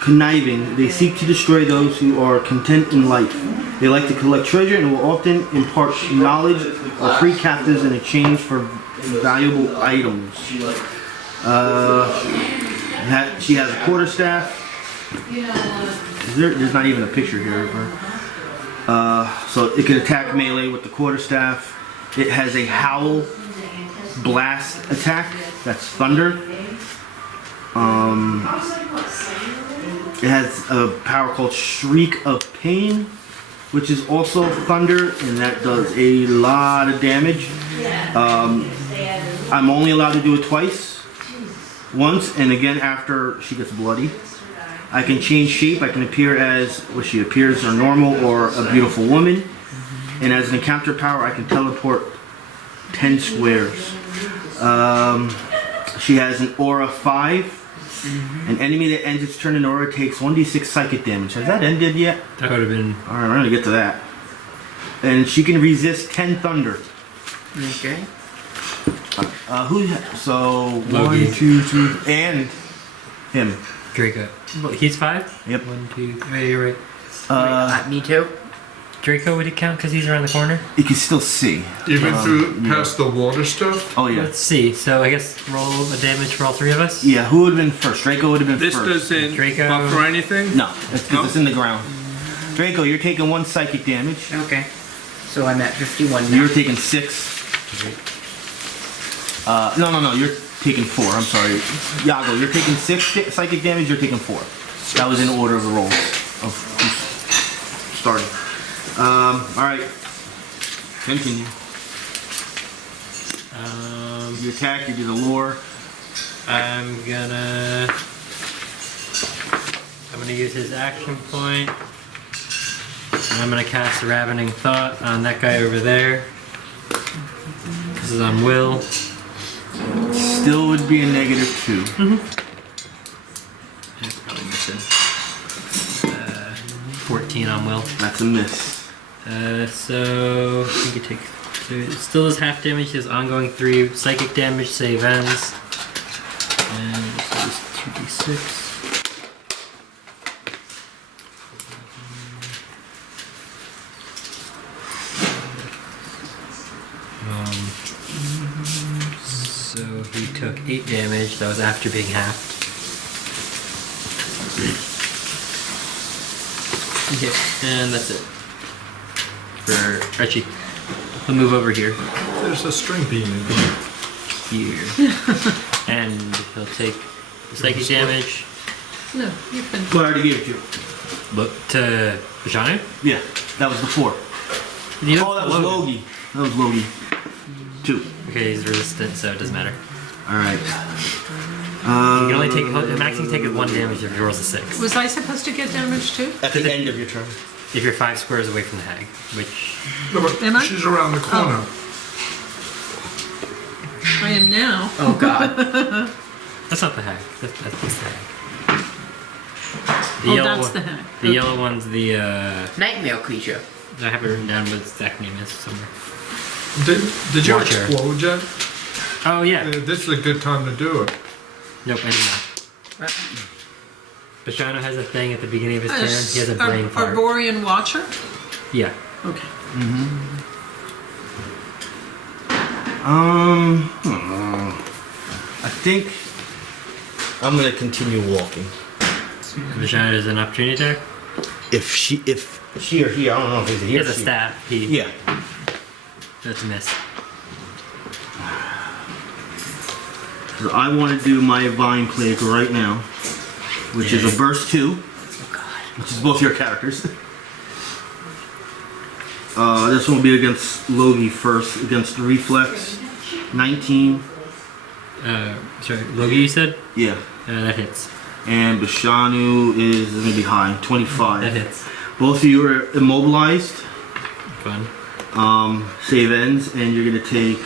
conniving, they seek to destroy those who are content in life. They like to collect treasure and will often impart knowledge or free captives in exchange for valuable items. She has a quarterstaff. There's not even a picture here of her. So it can attack melee with the quarterstaff. It has a howl blast attack. That's thunder. It has a power called Shriek of Pain, which is also thunder, and that does a lot of damage. I'm only allowed to do it twice. Once, and again after she gets bloody. I can change shape. I can appear as what she appears, or normal, or a beautiful woman. And as an encounter power, I can teleport 10 squares. She has an aura 5. An enemy that ends its turn in aura takes 1d6 psychic damage. Has that ended yet? That would have been. Alright, we're gonna get to that. And she can resist 10 thunder. Okay. So, Logi. 1, 2, 3, and him. Draco. He's 5? Yep. 1, 2, 3. You're right. Me too. Draco, would it count because he's around the corner? You can still see. Even past the water stuff? Oh yeah. Let's see. So I guess roll a damage for all 3 of us? Yeah, who would have been first? Draco would have been This first. doesn't Draco. buffer anything? No, it's because it's in the ground. Draco, you're taking 1 psychic damage. Okay. So I'm at 51 now. You're taking 6. No, you're taking 4. I'm sorry. Yago, you're taking 6 psychic damage, you're taking 4. That was in order of the rolls of who's starting. Alright. Continue. You attack, you do the lore. I'm gonna use his action point. And I'm gonna cast a Ravening Thought on that guy over there. This is on Will. Still would be a -2. That's probably missing. will. That's a miss. So I think it takes. So it still does half damage. Does ongoing 3 psychic damage. Save ends. And this is 2d6. So he took 8 damage. That was after being halved. Okay, and that's it. For Archie. He'll move over here. There's a string beam in here. Here. And he'll take the psychic damage. No, you've been. Well, I already gave it to you. Look to Bashanu? Yeah, that was before. Oh, that was Logi. That was Logi. 2. Okay, he's resistant, so it doesn't matter. Alright. You can only take max can take 1 damage if he rolls a 6. Was I supposed to get damage too? At the end of your turn. If you're 5 squares away from the hag, which No, but Am I? she's around the corner. I am now. Oh god. that's not the hag. That's the hag. Oh, that's the hag. The yellow one's the Nightmare creature. I have it written down what its exact name is somewhere. Did you Watcher. explode yet? Oh yeah. This is a good time to do it. Nope, I did not. Bashanu has a thing at the beginning of his turn. He has a Ar- brain fart. Arborian Watcher? Yeah. Okay. I think I'm gonna continue walking. Bashanu has an opportunity attack. If she or he, I don't know if it's a he He or has a she. staff. He Yeah. That's a miss. So I want to do my Vine Plague right now, which is a burst 2, which is both your characters. This one will be against Logi first, against Reflex. 19. Sorry, Logi, you said? Yeah. That hits. And Bashanu is going to be high, 25. That hits. Both of you are immobilized. Fun. Save ends, and you're going to take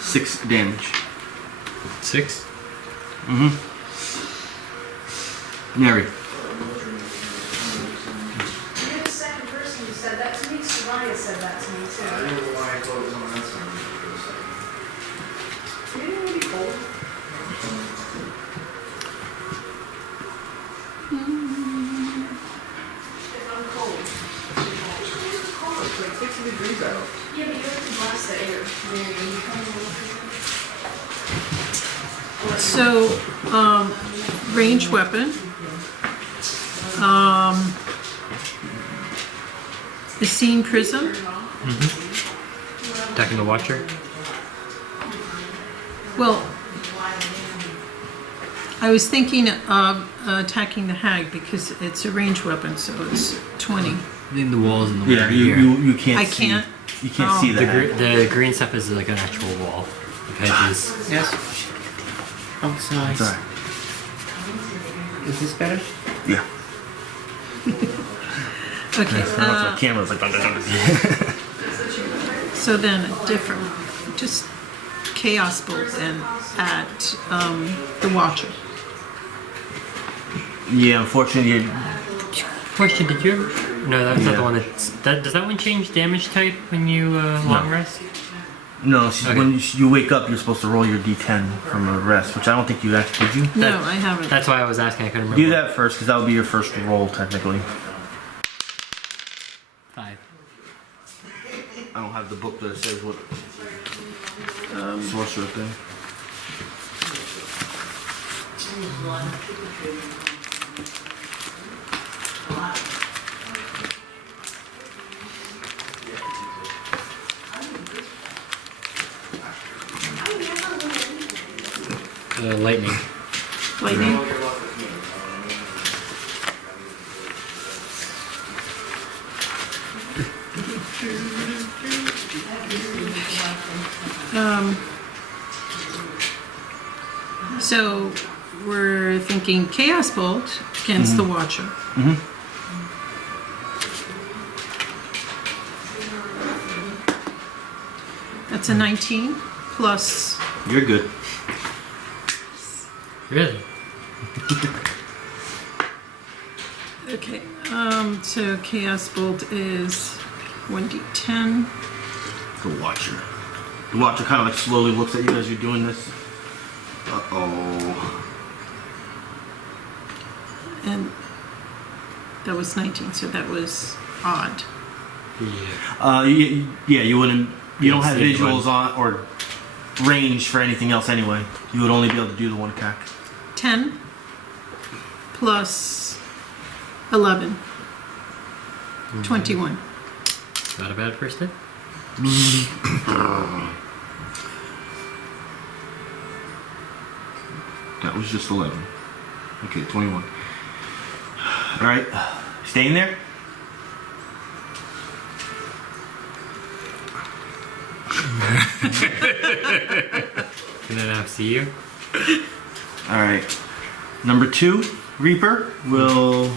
6 damage. 6? Neri. You're the second person who said that to me. Soraya said that to me too. I don't know why I thought it was on that side for a second. You didn't really cold. If I'm cold. It's cold. It's like 60 degrees out. Yeah, but you have to blast the air. Mary, you come over. So, range weapon. The Scene Prism. Attacking the Watcher. Well, I was thinking of attacking the hag because it's a range weapon, so it's 20. I think the walls in the Yeah, way you, here. you can't I see. can't. You can't Oh. see The, that. the green stuff is like an actual wall of hedges. Yes. Oh, sorry. Sorry. Is this better? Yeah. Okay. The camera's like. So then a different, just Chaos Bolt then at the Watcher. Yeah, unfortunately, Question: did you? No, that's not Yeah. the one. Does that one change damage type when you long rest? no. Okay. When you wake up, you're supposed to roll your D10 from a rest, which I don't think you actually did. You No, I haven't. That's why I was asking. I couldn't remember. do that first, because that would be your first roll technically. 5. I don't have the book that says what sorcerer thing. Lightning. Lightning. So we're thinking Chaos Bolt against the Watcher. That's a 19 plus. You're good. Really? Okay. So Chaos Bolt is 1d10. The Watcher. The Watcher kind of like slowly looks at you as you're doing this. Uh-oh. And that was 19, so that was odd. Yeah, you wouldn't. You don't have see visuals anyone. on or range for anything else anyway. You would only be able to do the one attack. 10 plus 11. 21. Not a bad first hit. That was just 11. Okay, 21. All right, staying there. Can I now see you? All right. Number 2, Reaper will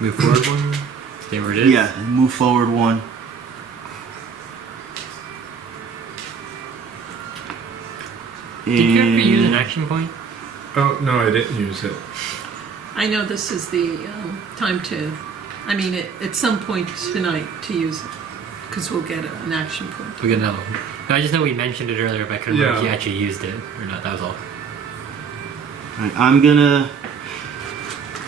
Move forward one. Stay where it is. yeah move forward 1. Did you ever use an And- action point? Oh, no, I didn't use it. I know this is the time to, I mean, at some point tonight to use it, because we'll get an action point. We'll get another one. No, I just know we mentioned it earlier, but I couldn't remember if you Yeah. actually used it or not. That was all. All right, I'm gonna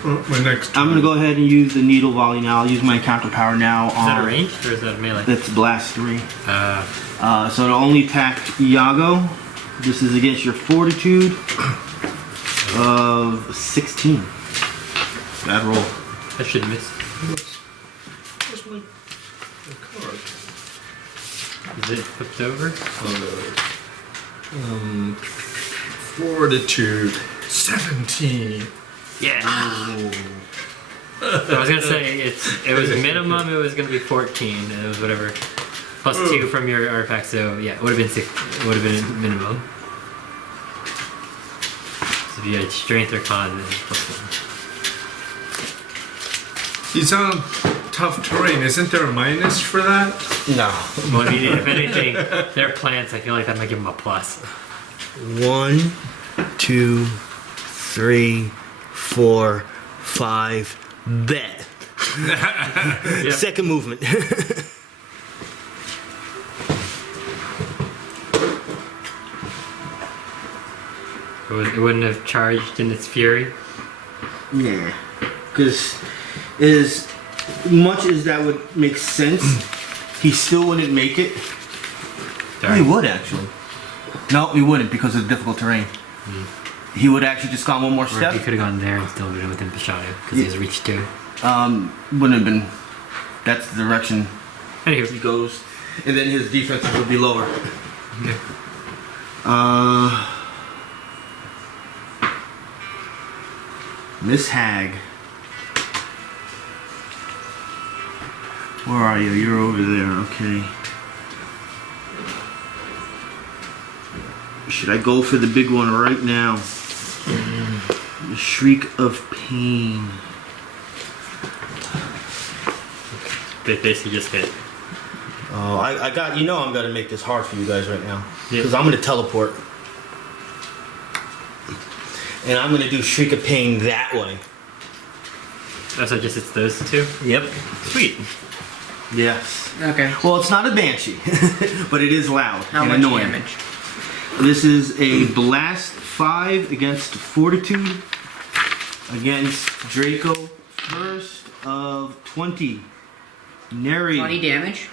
go ahead and use the needle volley now. I'll use my encounter power now. Is that a ranged or is that a melee? That's blast 3. Uh, So it'll only attack Yago. This is against your fortitude of 16. Bad roll. that should miss. Where's my card? Is it flipped over? Fortitude 17. Yeah. I was gonna say it was minimum. It was gonna be 14. And it was whatever plus 2 from your artifact. So yeah, it would have been 6. It would have been minimum. So if you had strength or con, then it's plus 1. He's on tough terrain. Isn't there a minus for that? No. Well, I mean, if anything, they're plants. I feel like that might give them a plus. 1, 2, 3, 4, 5. Bet. Yep. Second movement. It wouldn't have charged in its fury. Yeah. Because as much as that would make sense, he still wouldn't make it. Sorry. He would actually. No, he wouldn't because of the difficult terrain. He would actually just gone one more Or step. he could have gone there and still been within Bashanu because he has reach 2. Wouldn't have been. That's the direction he Anywho, goes, and then his defenses would be lower. Miss Hag. Where are you? You're over there, okay. Should I go for the big one right now? The Shriek of Pain. they basically just hit. Oh, I got, I'm gonna make this hard for you guys right now. Yeah. Because I'm gonna teleport. And I'm gonna do Shriek of Pain that way. Oh, so just it's those 2? Yep. Sweet. Yes. Okay. Well, it's not a banshee, but it is loud How and much annoying. damage? This is a blast 5 against fortitude against Draco. First of 20. Neri. 20 damage?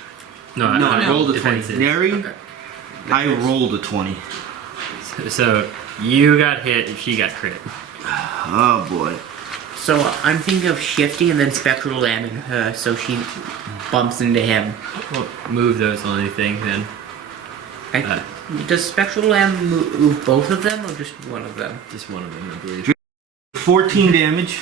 No, I rolled a 20. defensive. Neri, Okay. I rolled a 20. So you got hit, she got crit. Oh boy. So I'm thinking of shifting and then spectral lamming her so she bumps into him. Well, move those on anything then. Does spectral lamb move both of them or just one of them? Just one of them, I believe. 14 damage.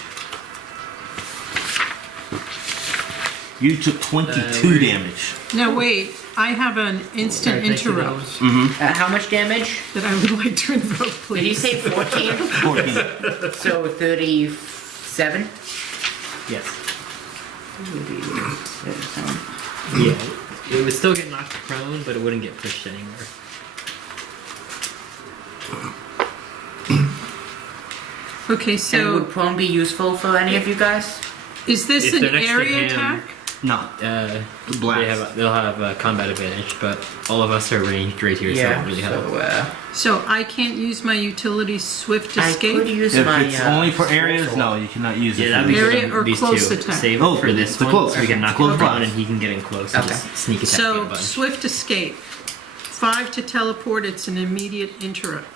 You took 22 damage. Now wait, I have an instant interrupt How much damage? that I would like to invoke, Did you please. say 14? 14. So 37? Yes. Yeah. It would still get knocked prone, but it wouldn't get pushed anywhere. Okay, And so would prone be useful for any of you guys? is this If an they're next to area him- attack? No. They'll have combat advantage, but all of us are ranged right here, so it won't really help. So I can't use my utility swift I escape? could use If my. it's only for areas, sword. no, you cannot use it. Yeah, that'd be Area good or on these close two. attack? Save Oh, it for this it's the one, close. so we can knock Close him down blast. and he can get in close and Okay. just sneak attack a So bunch. swift escape. 5 to teleport, it's an immediate interrupt.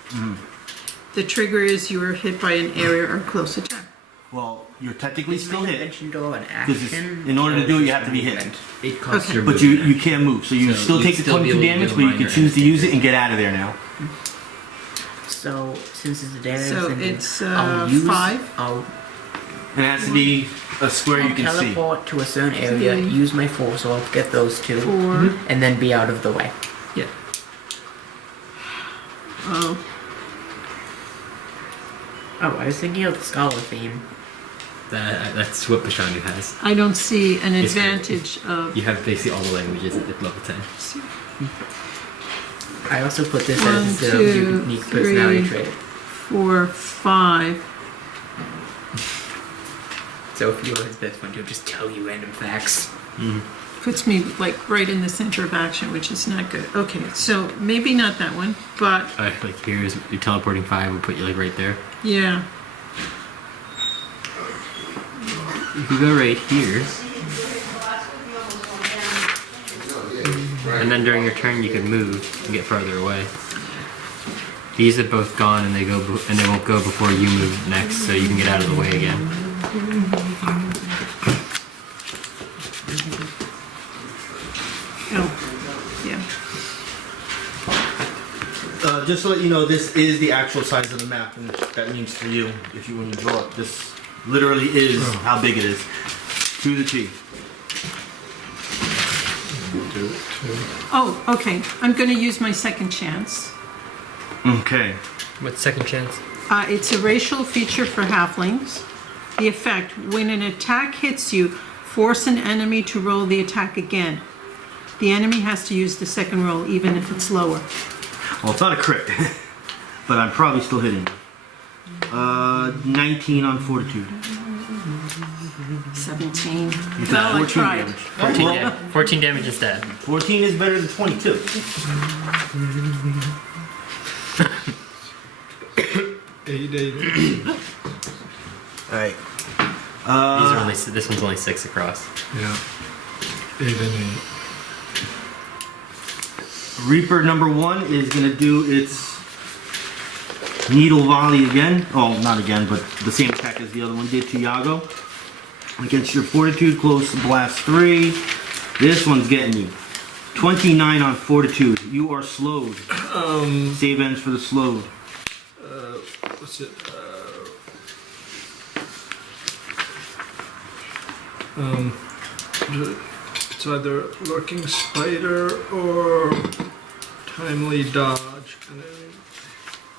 The trigger is you are hit by an area or close attack. Well, you're technically Is still my hit, invention door an because action? in order to or do it, is you have to be hit. movement? It costs Okay. your But movement. you can't move, so you So still you'd take the still be 22 able to damage, do but you minor can choose to attack. use it and get out of there now. So since it's a damage, So then it's I'll use, 5. I'll And it has to be a square you I'll can see. teleport to a certain area, Three. use my force, so I'll get those 2, 4. and then be out of the way. Yeah. Oh. Oh, I was thinking of the Scholar theme. That's what Bashanu has. I don't see an It's great. advantage of. You have basically all the languages at level 10. I also put this 1, as a 2, unique personality 3. trait. 4, 5. So if you're his best friend, he'll just tell you random facts. Puts me like right in the center of action, which is not good. Okay, so maybe not that one, but Like here's you're teleporting 5, we'll put you like right there. yeah. You could go right here, and then during your turn you could move and get farther away. These are both gone, and they won't go before you move next, so you can get out of the way again. Oh, yeah. Just to let you know, this is the actual size of the map, and that means for you, if you when you draw it, this literally is how big it is. To the T. Oh, okay. I'm going to use my second chance. Okay. What's second chance? It's a racial feature for halflings. The effect: when an attack hits you, force an enemy to roll the attack again. The enemy has to use the second roll, even if it's lower. Well, it's not a crit, but I'm probably still hitting. 19 on Fortitude. 17. You Well, I 14 tried. damage. 14 damage instead. 14 is better than 22. Eight. Alright. These are only this one's only 6 across. Yeah. 8 and 8. Reaper number 1 is going to do its needle volley again. Oh, not again, but the same attack as the other one did to Yago. Against your Fortitude, close blast 3. This one's getting you. 29 on Fortitude. You are slowed. Save ends for the slowed. What's it? It's either lurking spider or timely dodge. And then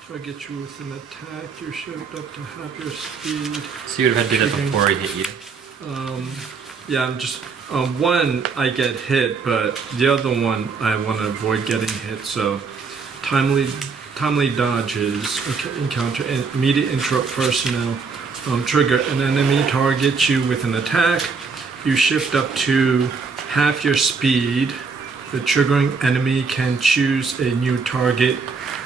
try to get you with an attack. You're shaped up to half your speed. So you would have had to do that before he hit you. Yeah, I'm just one I get hit, but the other one I want to avoid getting hit. So timely dodges. Okay, encounter immediate interrupt personnel. Trigger an enemy targets you with an attack. You shift up to half your speed. The triggering enemy can choose a new target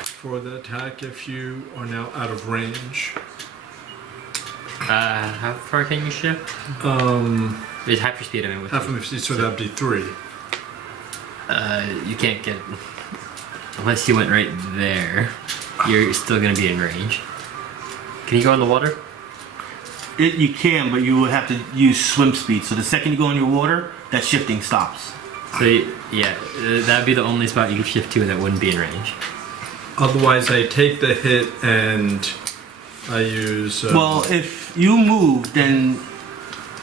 for the attack if you are now out of range. How far can you shift? It's half your speed, I mean. Half of my speed, so that'd be 3. You can't get... Unless you went right there, you're still going to be in range. Can you go in the water? You can, but you would have to use swim speed. So the second you go in your water, that shifting stops. So, yeah, that'd be the only spot you could shift to that wouldn't be in range. Otherwise, I take the hit and I use. Well, if you move, then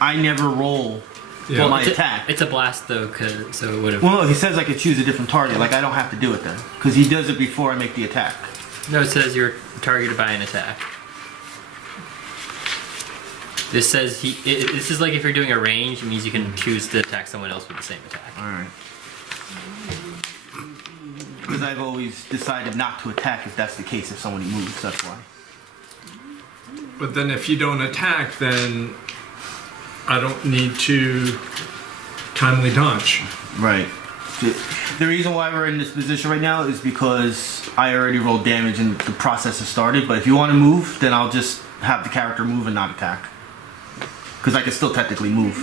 I never roll Yeah. my It's a- attack. It's a blast, though, so it would have... Well, no, he says I could choose a different target. Like, I don't have to do it then. Because he does it before I make the attack. No, it says you're targeted by an attack. This says this is like if you're doing a range, it means you can choose to attack someone else with the same attack. Alright. Because I've always decided not to attack if that's the case, if somebody moves, that's why. But then if you don't attack, then I don't need to timely dodge. Right. The reason why we're in this position right now is because I already rolled damage and the process has started. But if you want to move, then I'll just have the character move and not attack. Because I can still technically move.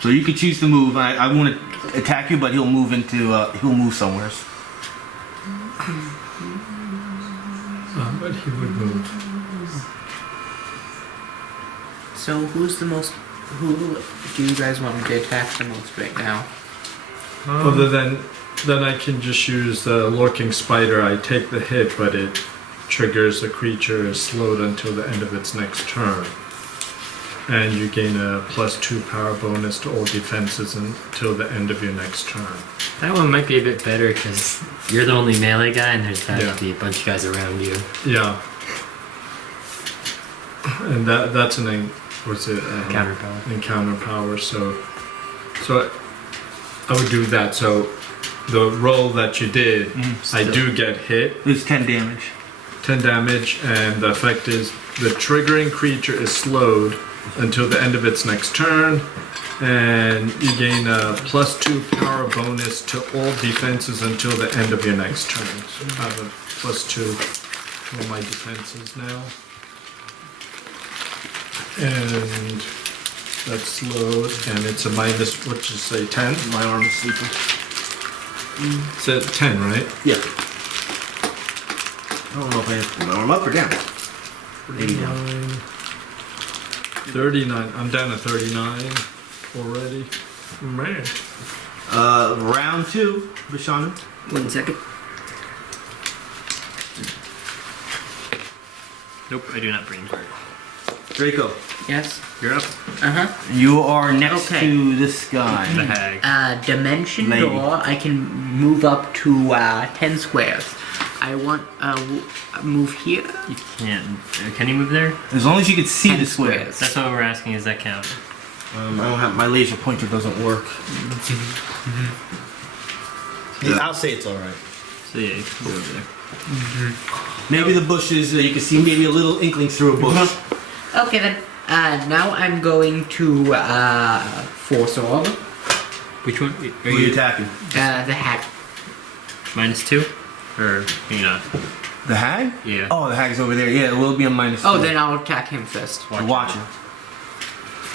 So you can choose to move. I want to attack you, but he'll move somewhere. But he would move. So who do you guys want me to attack the most right now? Other than I can just use the lurking spider. I take the hit, but it triggers a creature is slowed until the end of its next turn. And you gain a +2 power bonus to all defenses until the end of your next turn. That one might be a bit better because you're the only melee guy and there's bound Yeah. to be a bunch of guys around you. Yeah. And that's an Counter power. encounter power. So I would do that. So the roll that you did, I do get hit. It's 10 damage. 10 damage, and the effect is the triggering creature is slowed until the end of its next turn, and you gain a +2 power bonus to all defenses until the end of your next turn. So I have a +2 to all my defenses now. And that's slowed, and it's a minus, what did you say, 10? My arm is sleeping. It's at 10, right? Yeah. I don't know if I have my arm up or down. Maybe down. 39. I'm down to 39 already. Man. Round 2, Bashanu. 1 second. Nope, I do not bring card. Draco, Yes. You're up. you are next Okay. to this guy. The hag. Dimension Lady. door. I can move up to 10 squares. I want move here. You can't. Can you move there? As long as you can see 10 the square. squares. That's what we're asking. Does that count? I don't have my laser pointer doesn't work. I'll say it's all right. So yeah, you can go over there. Maybe the bushes. You can see maybe a little inkling through a bush. Okay then. Now I'm going to force orb. Which one? Who are you attacking? The hack. -2? Or you not? The hag? Yeah. Oh, the hag's over there. Yeah, it will be a -2. Oh, then I'll attack him first. The Watcher.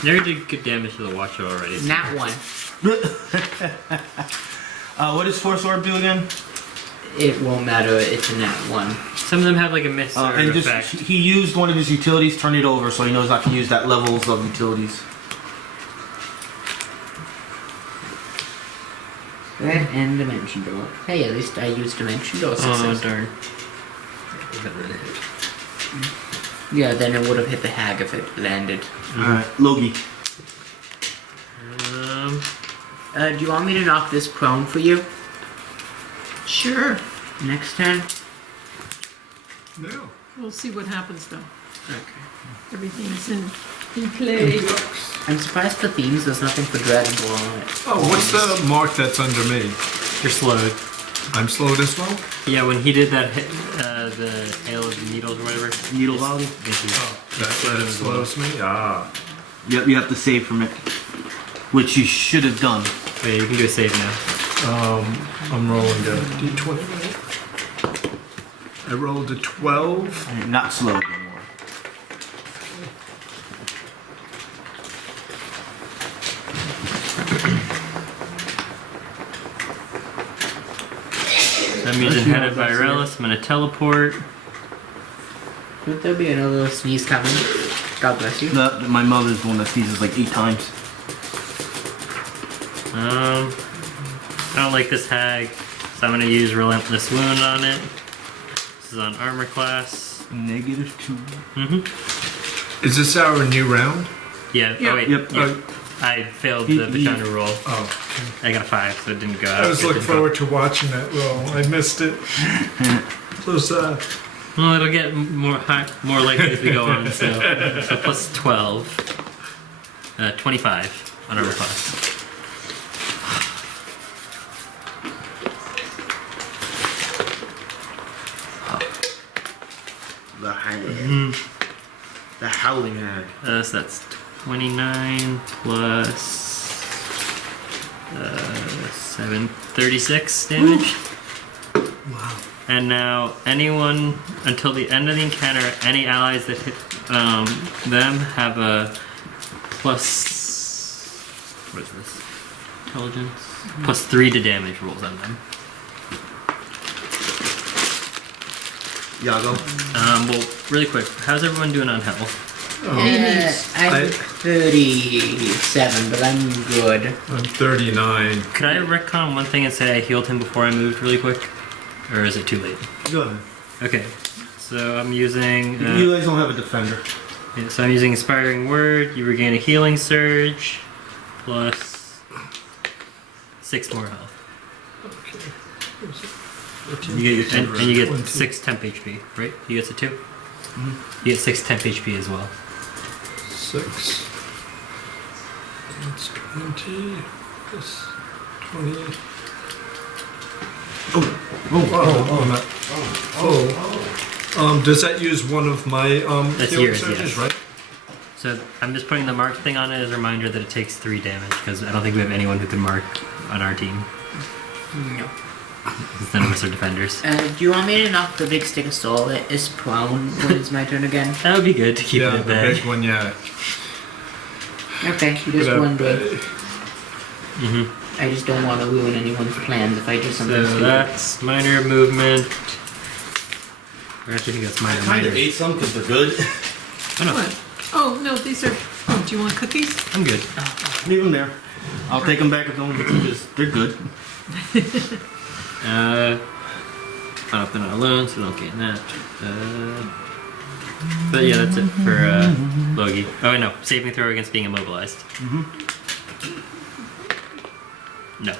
Neri did good damage to the Watcher already. So. Nat 1. What does Force Orb do again? It won't matter. It's a nat 1. Some of them have like a miss or And just effect. he used one of his utilities, turn it over, so he knows I can use that levels of utilities. That and dimension door. Hey, at least I used dimension door Oh success. darn. Yeah, then it would have hit the hag if it landed. Alright, Logi. Do you want me to knock this prone for you? Sure. Next turn? No. We'll see what happens though. Okay. Everything's in play. I'm surprised for themes there's nothing for Dragonborn on it. Oh, what's the mark that's under me? You're slowed. I'm slowed as well? Yeah, when he did that, the hail of needles or whatever. Needle volley? That slows me? Ah. Yep, you have to save from it. Which you should have done. Wait, you can do a save now. I'm rolling a d20. I rolled a 12. You're not slow anymore. I'm using Headed by Aerialist. I'm gonna teleport. Would there be another sneeze coming? God bless you. My mother's one that sneezes like 8 times. I don't like this hag, so I'm gonna use Relentless Wound on it. This is on armor class. -2. Is this our new round? Yeah. Yeah. Oh wait. Yep. Yeah. I failed the Bashanu roll. Oh. I got a 5, so it didn't go out. I was It looking didn't go- forward to watching that roll. I missed it. So sad. Well, it'll get more likely as we go on. So plus 12, 25 on armor class. Howling Hag. So that's 29 plus 7, 36 damage. Wow. And now anyone until the end of the encounter, any allies that hit them have a plus. What is this? Intelligence. Plus 3 to damage rolls on them. Yago. Well, really quick, how's everyone doing on health? I'm 37, but I'm good. I'm 39. Could I retcon one thing and say I healed him before I moved really quick? Or is it too late? Go ahead. Okay, so I'm using... You guys don't have a defender. yeah, so I'm using Inspiring Word. You regain a healing surge, plus 6 more health. You get your, and you get 6 temp HP, right? You get a 2? Mm-hmm. You get 6 temp HP as well. 6. That's 20. Plus 20. Does that use one of my That's healing yours, surges, yes. right? So I'm just putting the mark thing on it as a reminder that it takes 3 damage, because I don't think we have anyone who can mark on our team. No. Because none of us are defenders. Do you want me to knock the big stick of soul that is prone when it's my turn again? That would be good to keep Yeah, it at the bay. big one, yeah. Okay, Keep just it at one bay. day. Mm-hmm. I just don't want to ruin anyone's plans if I do something So stupid. that's minor movement. Or actually, I think that's minor. I kind minor. of ate some because they're good. Oh no, What? Oh, no, these are... Oh, do you want cookies? I'm good. Leave them there. I'll take them back if no one gets them because they're good. They're not alone, so don't get that. But yeah, that's it for Logi. Oh no, saving throw against being immobilized. Mm-hmm. No.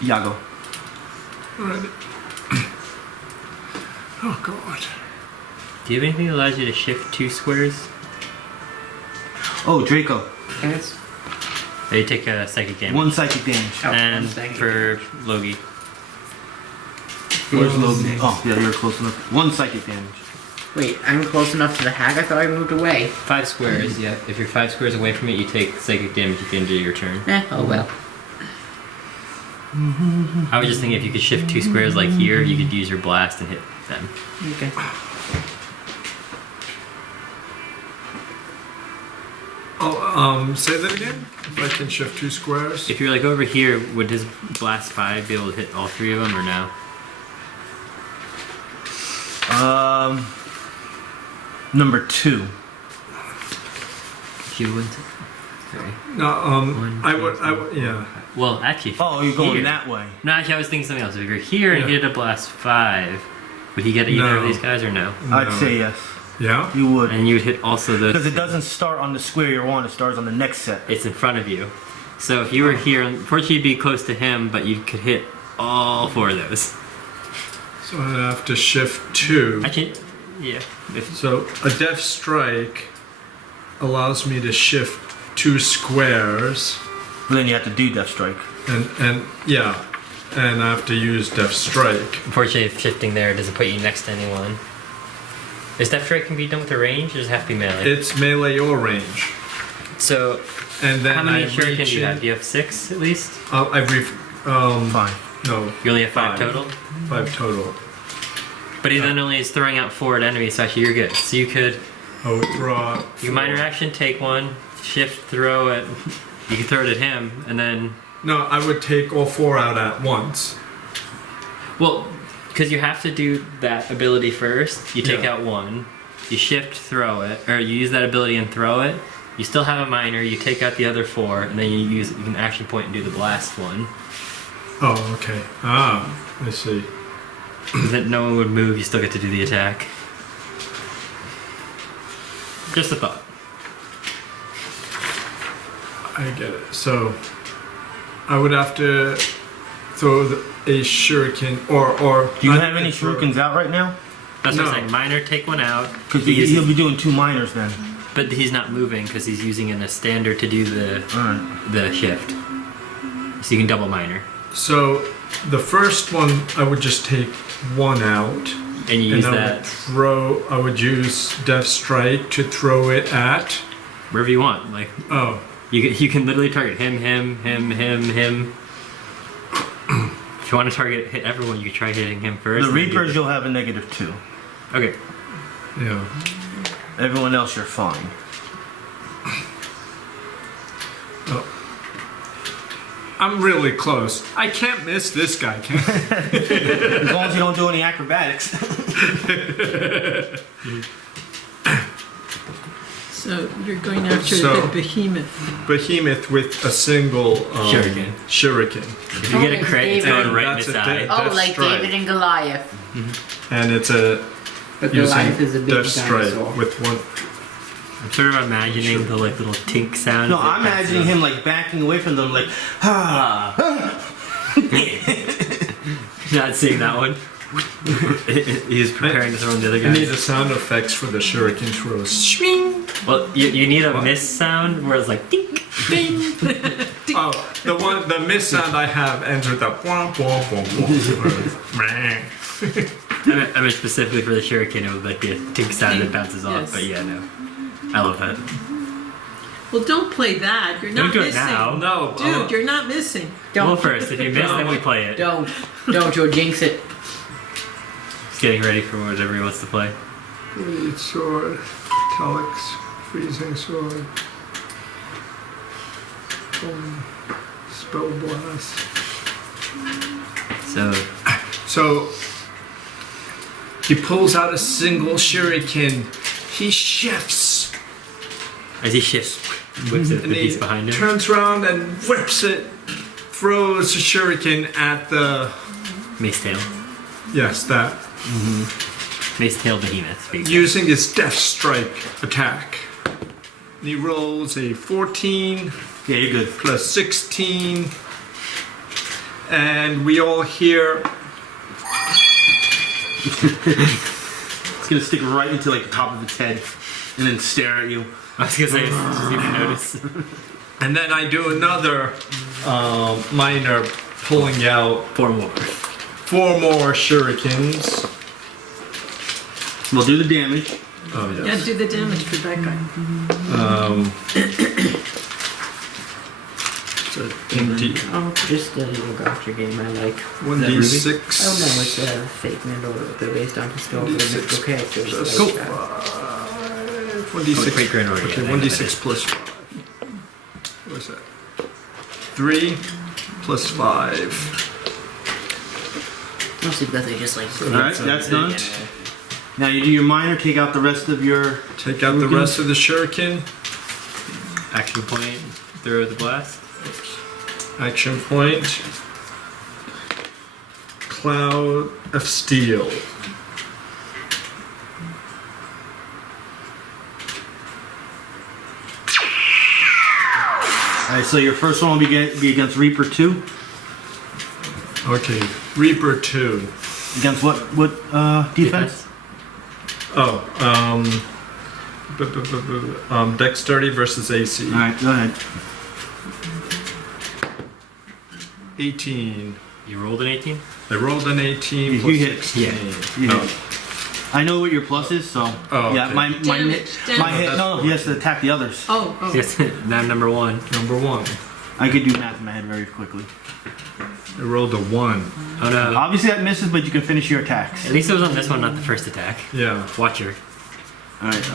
Yago. Alright. Oh god. Do you have anything that allows you to shift 2 squares? Oh, Draco. Yes. They take a psychic damage. 1 psychic damage. Oh, And 1 psychic for Logi. Where's Logi? Oh, yeah, you're close enough. 1 psychic damage. Wait, I'm close enough to the hag? I thought I moved away. 5 squares, yeah. If you're 5 squares away from it, you take psychic damage at the end of your turn. Oh well. I was just thinking if you could shift 2 squares like here, you could use your blast and hit them. Okay. Oh, say that again? If I can shift 2 squares? If you're like over here, would his blast 5 be able to hit all 3 of them or no? Number 2. If you wouldn't. Sorry. No, One, I two, would, yeah. Well, actually. if Oh, you're going here- that way. No, actually, I was thinking something else. If you're here and Yeah. he did a blast 5, would he get either No. of these guys or no? I'd No. say yes. Yeah? You would. And you would hit also those. Because it doesn't start on the square you're on, it starts on the next set. It's in front of you. So if you were here, unfortunately, you'd be close to him, but you could hit all 4 of those. So I'd have to shift 2. Actually, yeah. If, So a Death Strike allows me to shift 2 squares, But then you have to do Death Strike. and yeah, and I have to use Death Strike. unfortunately, if shifting there doesn't put you next to anyone. Is Death Strike can be done with a range, or does it have to be melee? It's melee or range. So, And then how many I shuriken reach do you have? in. Do you have 6 at least? Fine. No, You only have 5 5. total? 5 total. But he then only is throwing out 4 at enemies, so actually you're good. So you could, I would draw. you minor action, take 1, shift, throw it. You can throw it at him, and then, No, I would take all 4 out at once. well, because you have to do that ability first. You take Yeah. out 1, you shift, throw it, or you use that ability and throw it. You still have a minor. You take out the other 4, and then you can action point and do the blast one. Oh, okay. Ah, I see. Because then no one would move. You still get to do the attack. Just a thought. I get it. So I would have to throw a shuriken, or Do you I have could any throw- shurikens out right now? That's what I'm No. saying. Minor, take 1 out. Because He uses- he'll be doing 2 minors then. But he's not moving because he's using in a standard to do Alright. the shift. So you can double minor. So the first one, I would just take 1 out. And you use I would that I would use Death Strike to throw it at. wherever you want. Like Oh, you can literally target him. If you want to hit everyone, you can try hitting him first. The and then Reapers, you'll have a -2. Okay. yeah. Everyone else, you're fine. Oh. I'm really close. I can't miss this guy, can I? As long as you don't do any acrobatics. So you're going after So- the behemoth. Behemoth with a single shuriken. If you get a Oh, crit, it's David. going right in That's his a eye. dead- Oh, Death like strike. David and Goliath. And it's a But using Goliath is a big Death Strike dinosaur. with one. I'm sort of imagining the like little tink sound. No, that I'm passes imagining up. him like backing away from them, like, ah. Not seeing that one. He's preparing to throw in the other I need guy. the sound effects for the shuriken throws. Well, you need a miss sound where it's like dink, ding. Oh, the miss sound I have ends with a womp womp womp womp. I mean specifically for the shuriken, it would like the tink sound that bounces off. Yes. But yeah, no, I love that. Well, don't play that. You're Don't not do it missing. now. No, Dude, you're not missing. Well, first, if you miss, then we play it. Don't you'll jinx it. He's getting ready for whatever he wants to play. Bleed sword, Telex, freezing sword, spell blast. So he pulls out a single shuriken. He shifts. As he shifts, whips it, And the piece he behind him. turns around and whips it, throws a shuriken at the. Mace tail. Yes, that. Mace tail behemoth. Big. Using his Death Strike attack. And he rolls a 14 Yeah, you're good. plus 16. And we all hear. It's gonna stick right into like the top of its head, and then stare at you. I was gonna say, does even notice? And then I do another minor pulling out 4 more. 4 more shurikens. We'll do the damage. Oh, Yeah, yes. do the damage for that guy. So indeed. Oh, just a little gotcha game I like. 1d6. Oh no, it's a fake Mandalore. They're based on historical and mythical characters. Just like, 1d6. Great Grand Order, Okay, yeah, 1d6 plus 5. What's that? 3 plus 5. mostly because they just like. Alright, that's done. Now you do your minor, take out the rest of your. Take out the rest of the shuriken. Action point, throw the blast. Action point. Cloud of Steel. Alright, so your first one will be against Reaper 2. Okay, Reaper 2. Against what defense? Oh, Dexterity versus AC. Alright, go ahead. 18. You rolled an 18? I rolled an 18 You plus hit. 16. You Oh. hit. I know what your plus is, so Oh, yeah, okay. my Damage, hit. damage. My hit. No, he has to attack the others. Oh, Yes, now number 1. Number 1. I could do math in my head very quickly. I rolled a 1. Oh no. Obviously that misses, but you can finish your attacks. At least it was on this one, not the first attack. Yeah. Watcher. Alright,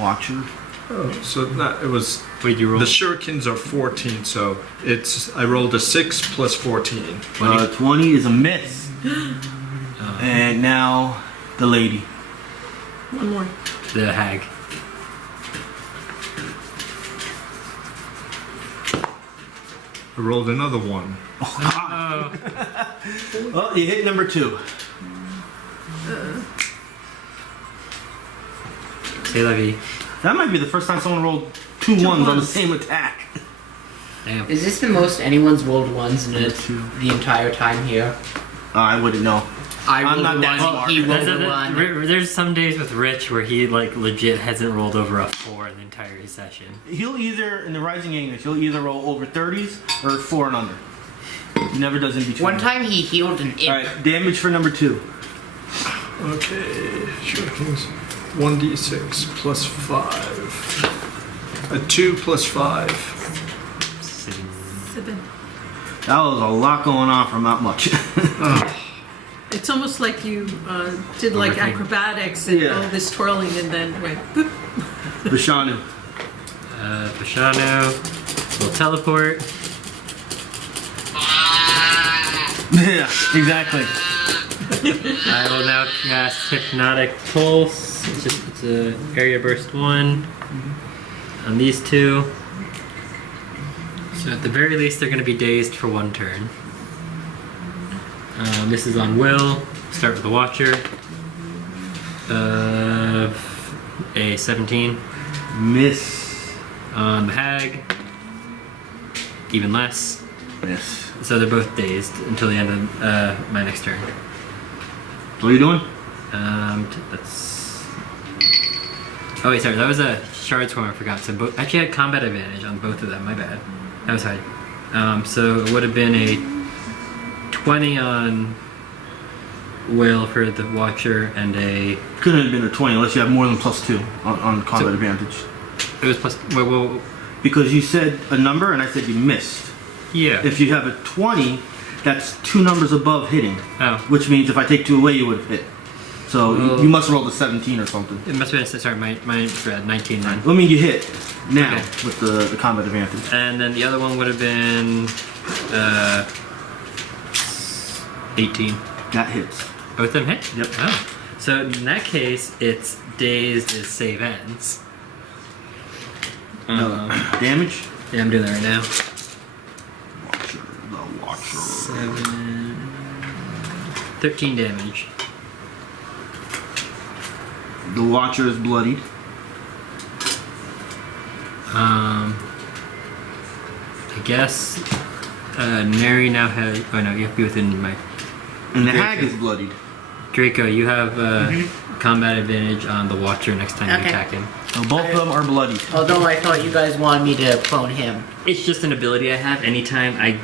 Watcher. Oh, so that it was. What did you roll? The shurikens are 14, so it's. I rolled a 6 plus 14. 20 is a miss. And now the lady. one more. The hag. I rolled another 1. Oh. Well, you hit number 2. Say la vie. That might be the first time someone rolled two ones on the same attack. Damn. Is this the most anyone's rolled ones in the entire time here? I wouldn't know. I I'm rolled not a that one, smart. he rolled There's, a one. there's some days with Rich where he like legit hasn't rolled over a 4 in the entire session. He'll either, in the Rising English, he'll either roll over 30s or 4 and under. He never does in between. One time he healed an imp. Alright, damage for number 2. Okay, shortens 1d6 plus 5. A 2 plus 5. 7. That was a lot going on for not much. It's almost like you did like Everything. acrobatics and Yeah. all this twirling and then went boop. Bashanu. Bashanu will teleport. Yeah, exactly. I will now cast Hypnotic Pulse. It's a area burst 1 on these two. So at the very least, they're going to be dazed for 1 turn. This is on Will. Start with the Watcher. A 17. Miss. On the Hag. Even less. Miss. So they're both dazed until the end of my next turn. What are you doing? That's. Oh wait, sorry. That was a Shard Swarm. I forgot. So both actually had combat advantage on both of them. My bad. That was high. So it would have been a 20 on Will for the Watcher and a. Couldn't have been a 20 unless you have more than +2 on combat advantage. It was plus. Well, Because you said a number and I said you missed. yeah. If you have a 20, that's 2 numbers above hitting. Oh. Which means if I take 2 away, you would have hit. So Well- you must roll a 17 or something. It must have been. Sorry, my 19 then. I mean, you hit now Okay. with the combat advantage. And then the other one would have been 18. That hits. Both of them hit? Yep. Oh. So in that case, it's dazed as save ends. Damage? Yeah, I'm doing that right now. Watcher, the Watcher. 7. 13 damage. The Watcher is bloodied. I guess Neri now has. Oh no, you have to be within my. And the Draco. Hag is bloodied. Draco, you have combat advantage on the Watcher next time you Okay. attack him. So both of them are bloodied. Although I thought you guys wanted me to clone him. It's just an ability I have. Anytime I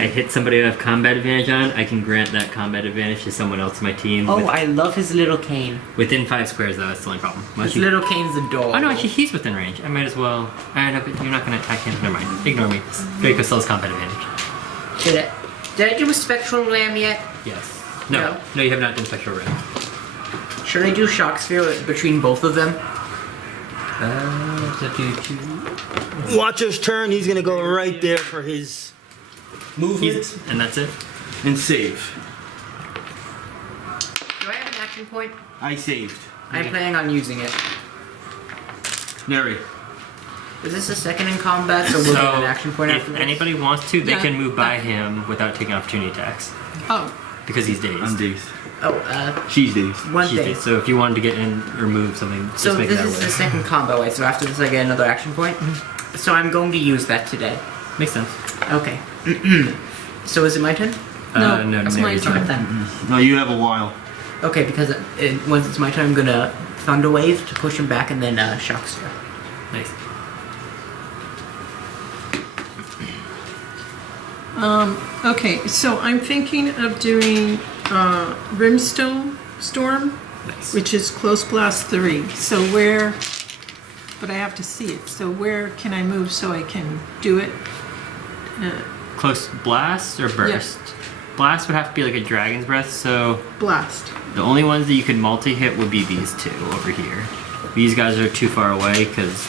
hit somebody I have combat advantage on, I can grant that combat advantage to someone else in my team. Oh, I love his little cane. Within 5 squares, though, that's the only problem. Unless His little cane's adorable. Oh no, actually he's within range. I might as well. No, but you're not going to attack him. Never mind. Ignore me. Draco still has combat advantage. Did I do a spectral ram yet? Yes. No, you have not done Spectral Ram. Should I do shock sphere between both of them? Watcher's turn. He's gonna go right there for his movement And that's it? and save. Do I have an action point? I saved. I'm planning on using it. Neri. Is this a second in combat, so we'll get an action point if after this? anybody wants to, they Yeah. can move by him without taking opportunity attacks. Oh, Because he's dazed. I'm dazed. Oh, She's dazed. one He's thing. dazed. So if you wanted to get in or move something, So just make this that is way. the second combo way, so after this I get another action point? So I'm going to use that today. Makes sense. Okay. So is it my turn? No, no, it's Neri's my turn. Then. No, you have a while. Okay, because once it's my turn, I'm gonna Thunder Wave to push him back and then Shock Sphere. Nice. Okay, so I'm thinking of doing Brimstone Storm, Nice. which is Close Blast 3. So where, but I have to see it. So where can I move so I can do it? Close blast or burst? Blast would have to be like a dragon's breath, so Blast. the only ones that you could multi-hit would be these two over here. These guys are too far away because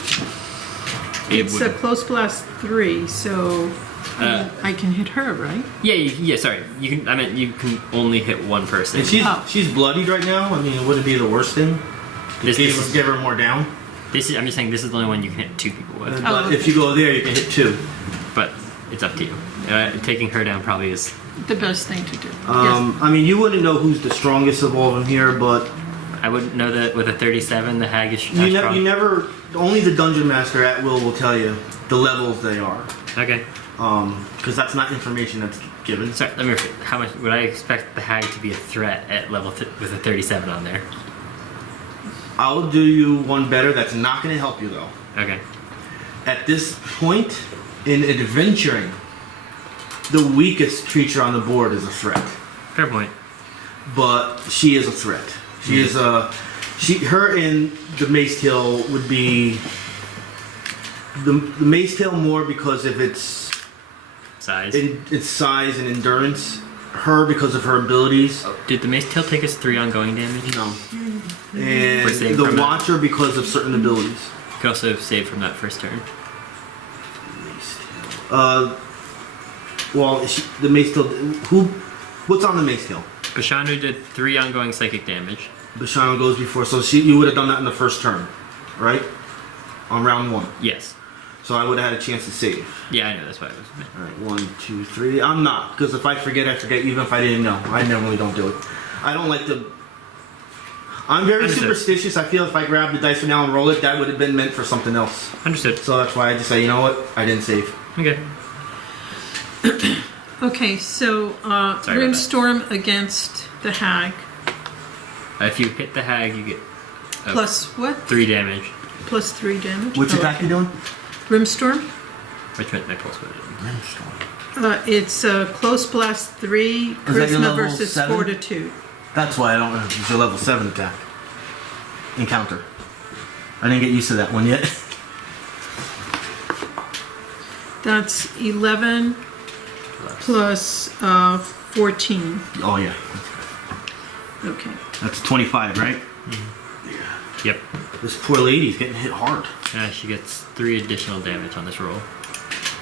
it It's a would. Close Blast 3, so I can hit her, right? Yeah. Sorry, you can. I meant you can only hit one person. And Oh. she's bloodied right now. I mean, it wouldn't be the worst thing. This is- Give her more down. This is. I'm just saying this is the only one you can hit 2 people with. But if you go there, you can hit 2. But it's up to you. Taking her down probably is. The best thing to do. I mean, you wouldn't know who's the strongest of all of them here, but I wouldn't know that with a 37, the hag is. you strong. never. Only the dungeon master at will tell you the levels they are, Okay. because that's not information that's given. Sorry. Let me repeat. How much would I expect the hag to be a threat at level with a 37 on there? I'll do you one better. That's not going to help you though. Okay. At this point in adventuring, the weakest creature on the board is a threat, Fair point. but she is a threat. She is her and the Mace Tail would be the Mace Tail more because of its Size. its size and endurance. Her because of her abilities. Did the Mace Tail take us 3 ongoing damage? No. We're And saved the from that. Watcher because of certain abilities. You could also save from that first turn. Well, the Mace Tail. What's on the Mace Tail? Bashanu did 3 ongoing psychic damage. Bashanu goes before, so you would have done that in the first turn, right? On round 1. Yes. So I would have had a chance to save. Yeah, I know. That's why it was. All right, 1, 2, 3. I'm not, because if I forget, I forget. Even if I didn't know, I normally don't do it. I don't like to. I'm very Understood. superstitious. I feel if I grab the dice for now and roll it, that would have been meant for something else. Understood. So that's why I just say, you know what? I didn't save. Okay. Okay, so about that. Brimstorm against the Hag. If you hit the hag, you get Plus what? 3 damage. Plus 3 damage. Which Oh, attack you doing? Brimstorm. Which meant my pulse would. It's Close Blast 3, that your Charisma level versus 7? Fortitude. That's why I don't know. It's your level 7 attack. Encounter. I didn't get used to that one yet. That's 11 plus 14. Oh, yeah. Okay. That's 25, right? Yep. This poor lady's getting hit hard. She gets 3 additional damage on this roll.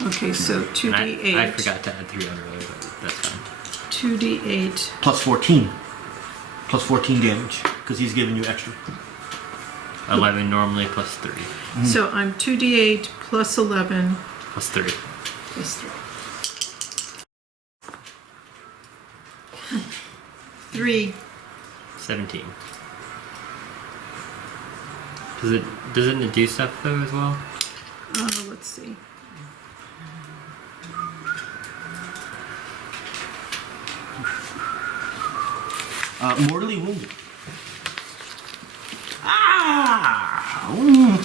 Okay, so And 2d8. I forgot to add 3 on earlier, but that's fine. 2d8. Plus 14. Plus 14 damage. Because he's giving you extra. 11 normally plus 3. So I'm 2d8 plus 11 Plus 3. plus 3. 3. 17. Doesn't it do stuff though as well? Let's see. Mortally wounded. Ah! Ooh.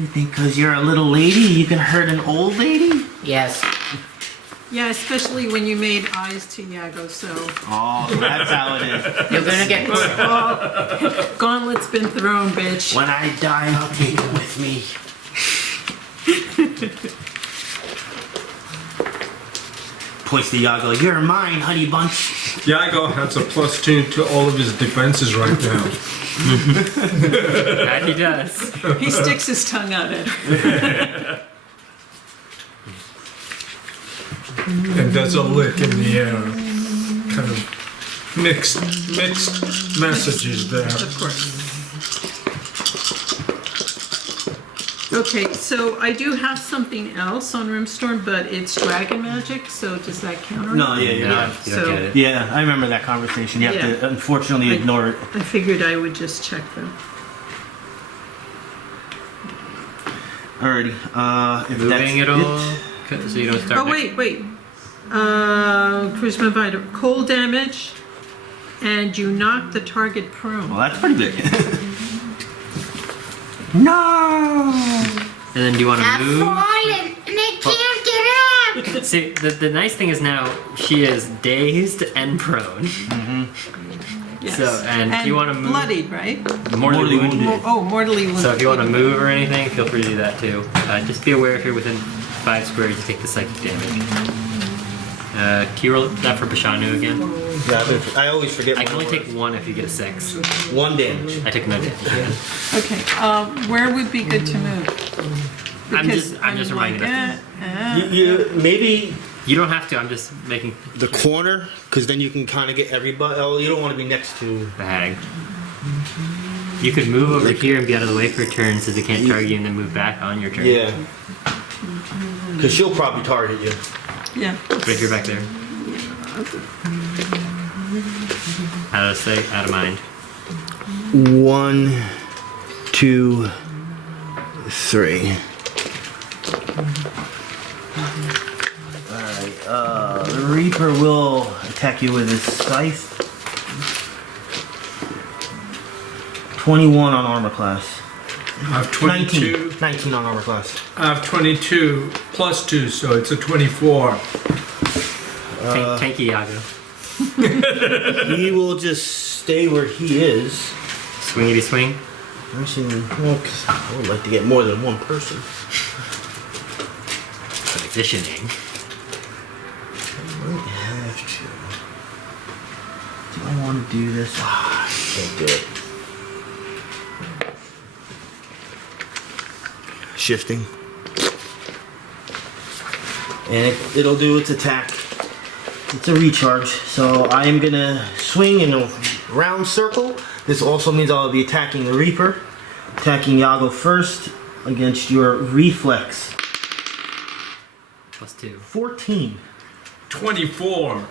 You think because you're a little lady, you can hurt an old lady? Yes. Yeah, especially when you made eyes to Yago, so. Oh, that's how it is. You're gonna get. Gauntlet's been thrown, bitch. When I die, I'll take it with me. Points to Yago. You're mine, honey bunch. Yago has a +2 to all of his defenses right now. That he does. He sticks his tongue out at her. And there's a lick in the air. Kind of mixed messages there. Of course. Okay, so I do have something else on Rimstorm, but it's dragon magic, so does that count? or No, not? yeah, No, yeah. you don't So- get it. Yeah, I remember that conversation. You have Yeah. to, unfortunately, ignore it. I figured I would just check them. Alrighty. If Moving that's it all, so you don't start. Oh, wait. Charisma Vital. Cold damage, and you knock the target prone. Well, that's pretty big. No. And then do you want to move? and they can't get up. See, the nice thing is now she is dazed and prone. Yes. So, and if you want to move, Bloodied, right? mortally wounded. Mortally wounded. So if you want to move or anything, feel free to do that too. Just be aware if you're within 5 squares, you take the psychic damage. Can you roll that for Bashanu again? Yeah, I always forget. I can only take 1 if you get a 6. 1 damage. I took no damage. Okay, where would be good to move? I'm Because just like, reminding Maybe You don't have to. I'm just making the corner, because then you can kind of get everybody. Oh, you don't want to be next to. the hag. You could move over here and be out of the way for a turn, since it can't target you, and then move back on your turn. Yeah. Because she'll probably target you. Yeah. Right here, back there. Out of sight, out of mind. 1, 2, 3. Alright, the Reaper will attack you with his scythe. 21 on armor class. I have 22. 19 on armor class. I have 22 plus 2, so it's a 24. Tanky Yago. He will just stay where he is. Swingity swing. Actually, well, 'cause I would like to get more than one person. Positioning. I might have to. Do I want to do this? Ah, I can't do it. Shifting. And it'll do its attack. It's a recharge. So I am going to swing in a round circle. This also means I'll be attacking the Reaper. Attacking Yago first against your reflex. +2. 14. 24.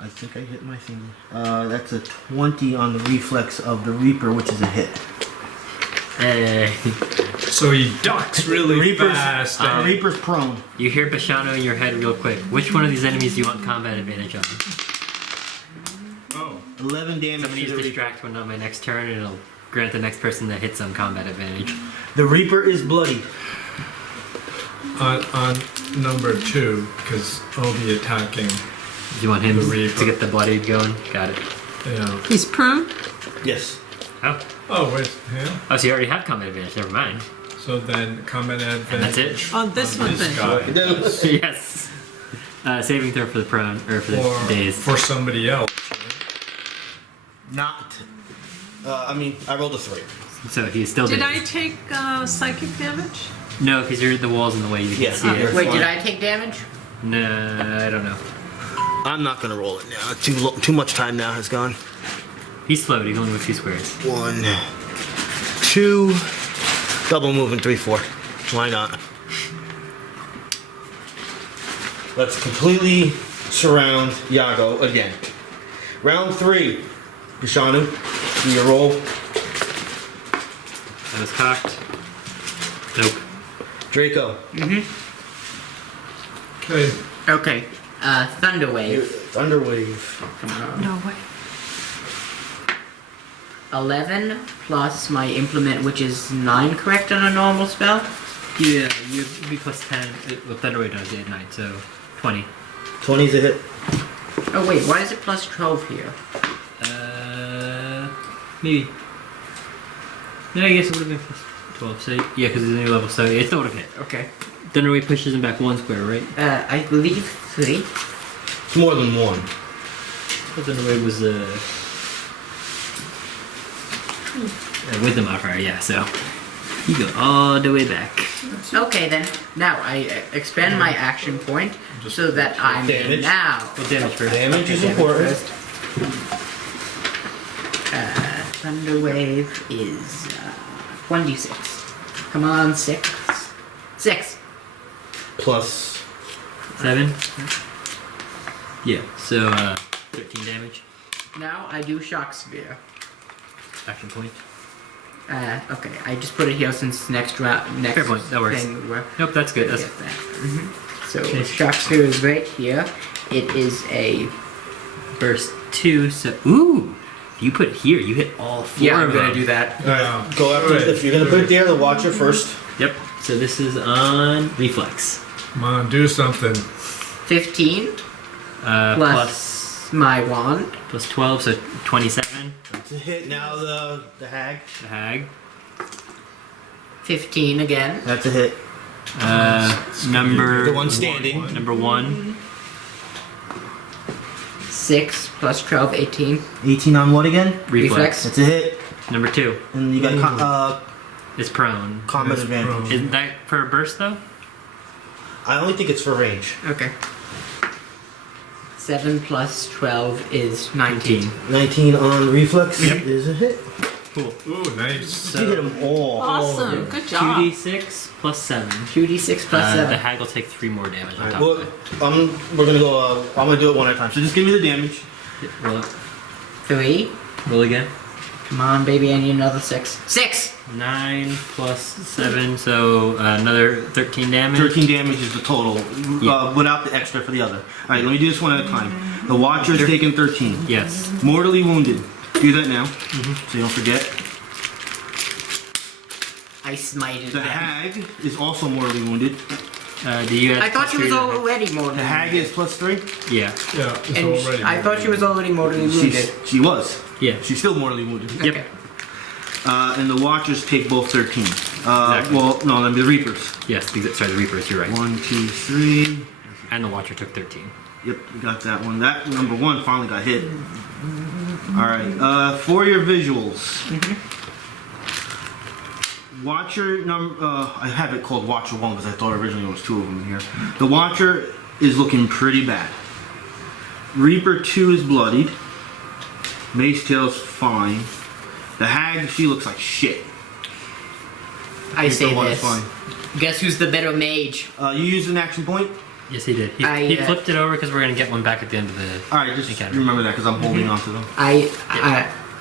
I think I hit my thing. That's a 20 on the reflex of the Reaper, which is a hit. Hey. So he ducks really fast. The Reaper's prone. You hear Bashanu in your head real quick. Which one of these enemies do you want combat advantage on? Oh. 11 damage Somebody to use the Reaper. distract when on my next turn, and it'll grant the next person that hits some combat advantage. The Reaper is bloody. On number 2, because I'll be attacking. Do you want him The Reaper. to get the bloodied going? Got it. Yeah. He's prone? Yes. Oh. Oh, wait. Yeah. Oh, so you already have combat advantage. Never mind. So then combat advantage. And that's it. On this one This then. guy. Yes. Saving throw for the prone or for the Or days. for somebody else. Not. I rolled a 3. So he's still Did dazed. I take psychic damage? No, because the wall's in the way. You Yeah, can see you're it. Wait, fine. did I take damage? No, I don't know. I'm not going to roll it now. Too much time now has gone. He's slowed. He's only with 2 squares. 1, 2, double moving 3, 4. Why not? Let's completely surround Yago again. Round 3. Bashanu, do your roll. That was cocked. Nope. Draco. Okay. Okay. Thunder Wave. Thunderwave. No way. 11 plus my implement, which is 9, correct, on a normal spell? Yeah, you'd be +10. What Thunderwave does at night, so 20. 20's a hit. Oh wait, why is it plus 12 here? Maybe. No, I guess it would have been +12. So yeah, because it's a new level, so it still would have hit. Okay. Thunderwave pushes him back 1 square, right? I believe 3. It's more than 1. Thunderwave was a wisdom modifier, yeah. So you go all the way back. Okay then. Now I expend my action point so that I'm Damage. now. What damage first? Damage is Damage important. first. Thunder Wave is 1d6. Come on, 6. 6. Plus. 7. Yeah. So 13 damage. Now I do Shock Spear. Action point. Okay, I just put it here since next round. Next Fair point, that works. thing we're Nope, that's good. gonna That's get that. So Okay. Shock Spear is right here. It is a burst 2. So ooh, if you put it here, you hit all 4 yeah. I'm of gonna them. do that. Yeah. Go after. Alright. If you're going to put it there, the Watcher first. Yep. So this is on reflex. Come on, do something. 15 Plus plus my wand. plus 12, so 27. It's a hit. Now the Hag. The hag. 15 again. That's a hit. Number The one standing. Number 1. 6 plus 12, 18. 18 on what again? Reflex. That's a hit. Number 2 And you got is prone. combat It's advantage. prone. Is that for a burst though? I only think it's for range. Okay. 7 plus 12 is 19. 19 on reflex Yep. is a hit. Cool. Ooh, nice. You hit them all. Awesome. Good job. 2d6 plus 7. 2d6 plus The 7. hag will take 3 more damage on Alright, top well, of it. we're gonna go. I'm gonna do it one at a time. So just give me the damage. Yeah, roll it. 3. Roll again. Come on, baby, I need another 6. 6! 9 plus 7, so another 13 damage. 13 damage is the total, Yeah. without the extra for the other. All right, let me do this one at a time. The Watcher is taking 13. Yes. Mortally wounded. Do that now, so you don't forget. I smited The them. Hag is also mortally wounded. Do you? I thought she was already mortally The hag is +3. Yeah. Yeah, it's And already. I thought she was already mortally wounded. She was. Yeah. She's still mortally wounded. Yep. Okay. And the Watchers take both 13. Exactly. Well, no, the Reapers. Yes. Sorry, the Reapers. You're right. 1, 2, 3. And the Watcher took 13. Yep, we got that one. That number 1 finally got hit. All right. For your visuals. Watcher number. I have it called Watcher 1 because I thought originally there was 2 of them in here. The Watcher is looking pretty bad. Reaper 2 is bloodied. Mace Tail's fine. The Hag, she looks like shit. I say Reaper 1 is this. fine. Guess who's the better mage? You used an action point. Yes, he did. He I, flipped it over because we're gonna get one back at the end of the. All right, just encounter. remember that because I'm holding on to them.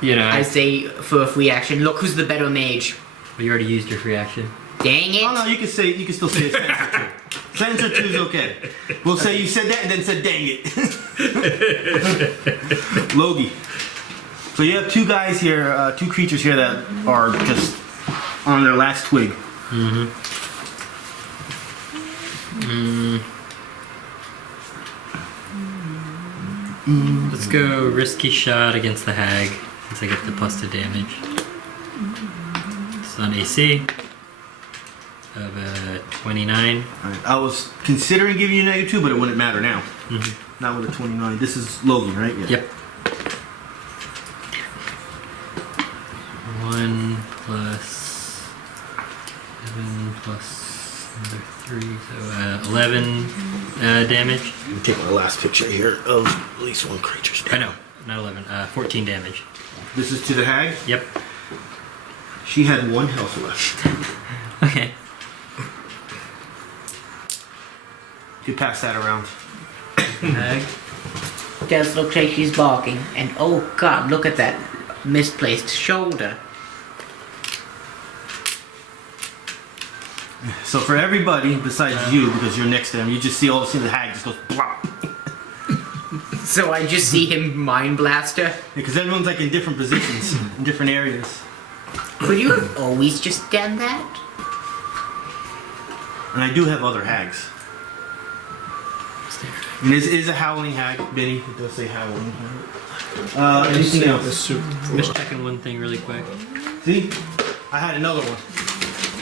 You know, I say for a free action, look who's the better mage. you already used your free action. Dang it! Oh no, you can still say a sentence or 2. Sentence or 2 is okay. We'll say you said that and then said dang it. Logi. So you have 2 guys here, 2 creatures here that are just on their last twig. Let's go risky shot against the Hag since I get the +2 damage. It's on AC of 29. Alright, I was considering giving you -2, but it wouldn't matter now. Not with a 29. This is Logi, right? Yeah. Yep. 1 plus 7 plus another 3, so 11 damage. Let me take my last picture here of at least 1 creature's I know, not 11. 14 damage. This is to the Hag. Yep. She had 1 health left. Okay. You pass that around. Hag. Does look like she's barking, and oh god, look at that misplaced shoulder. So for everybody besides you, because you're next to him, you just see all of a sudden the Hag just goes plop. So I just see him mind blaster. Because everyone's like in different positions, in different areas. Could you have always just done that? And I do have other Hags. And this is a Howling Hag, Benny. It does say Howling Hag. Anything else? Just checking one thing really quick. See? I had another one.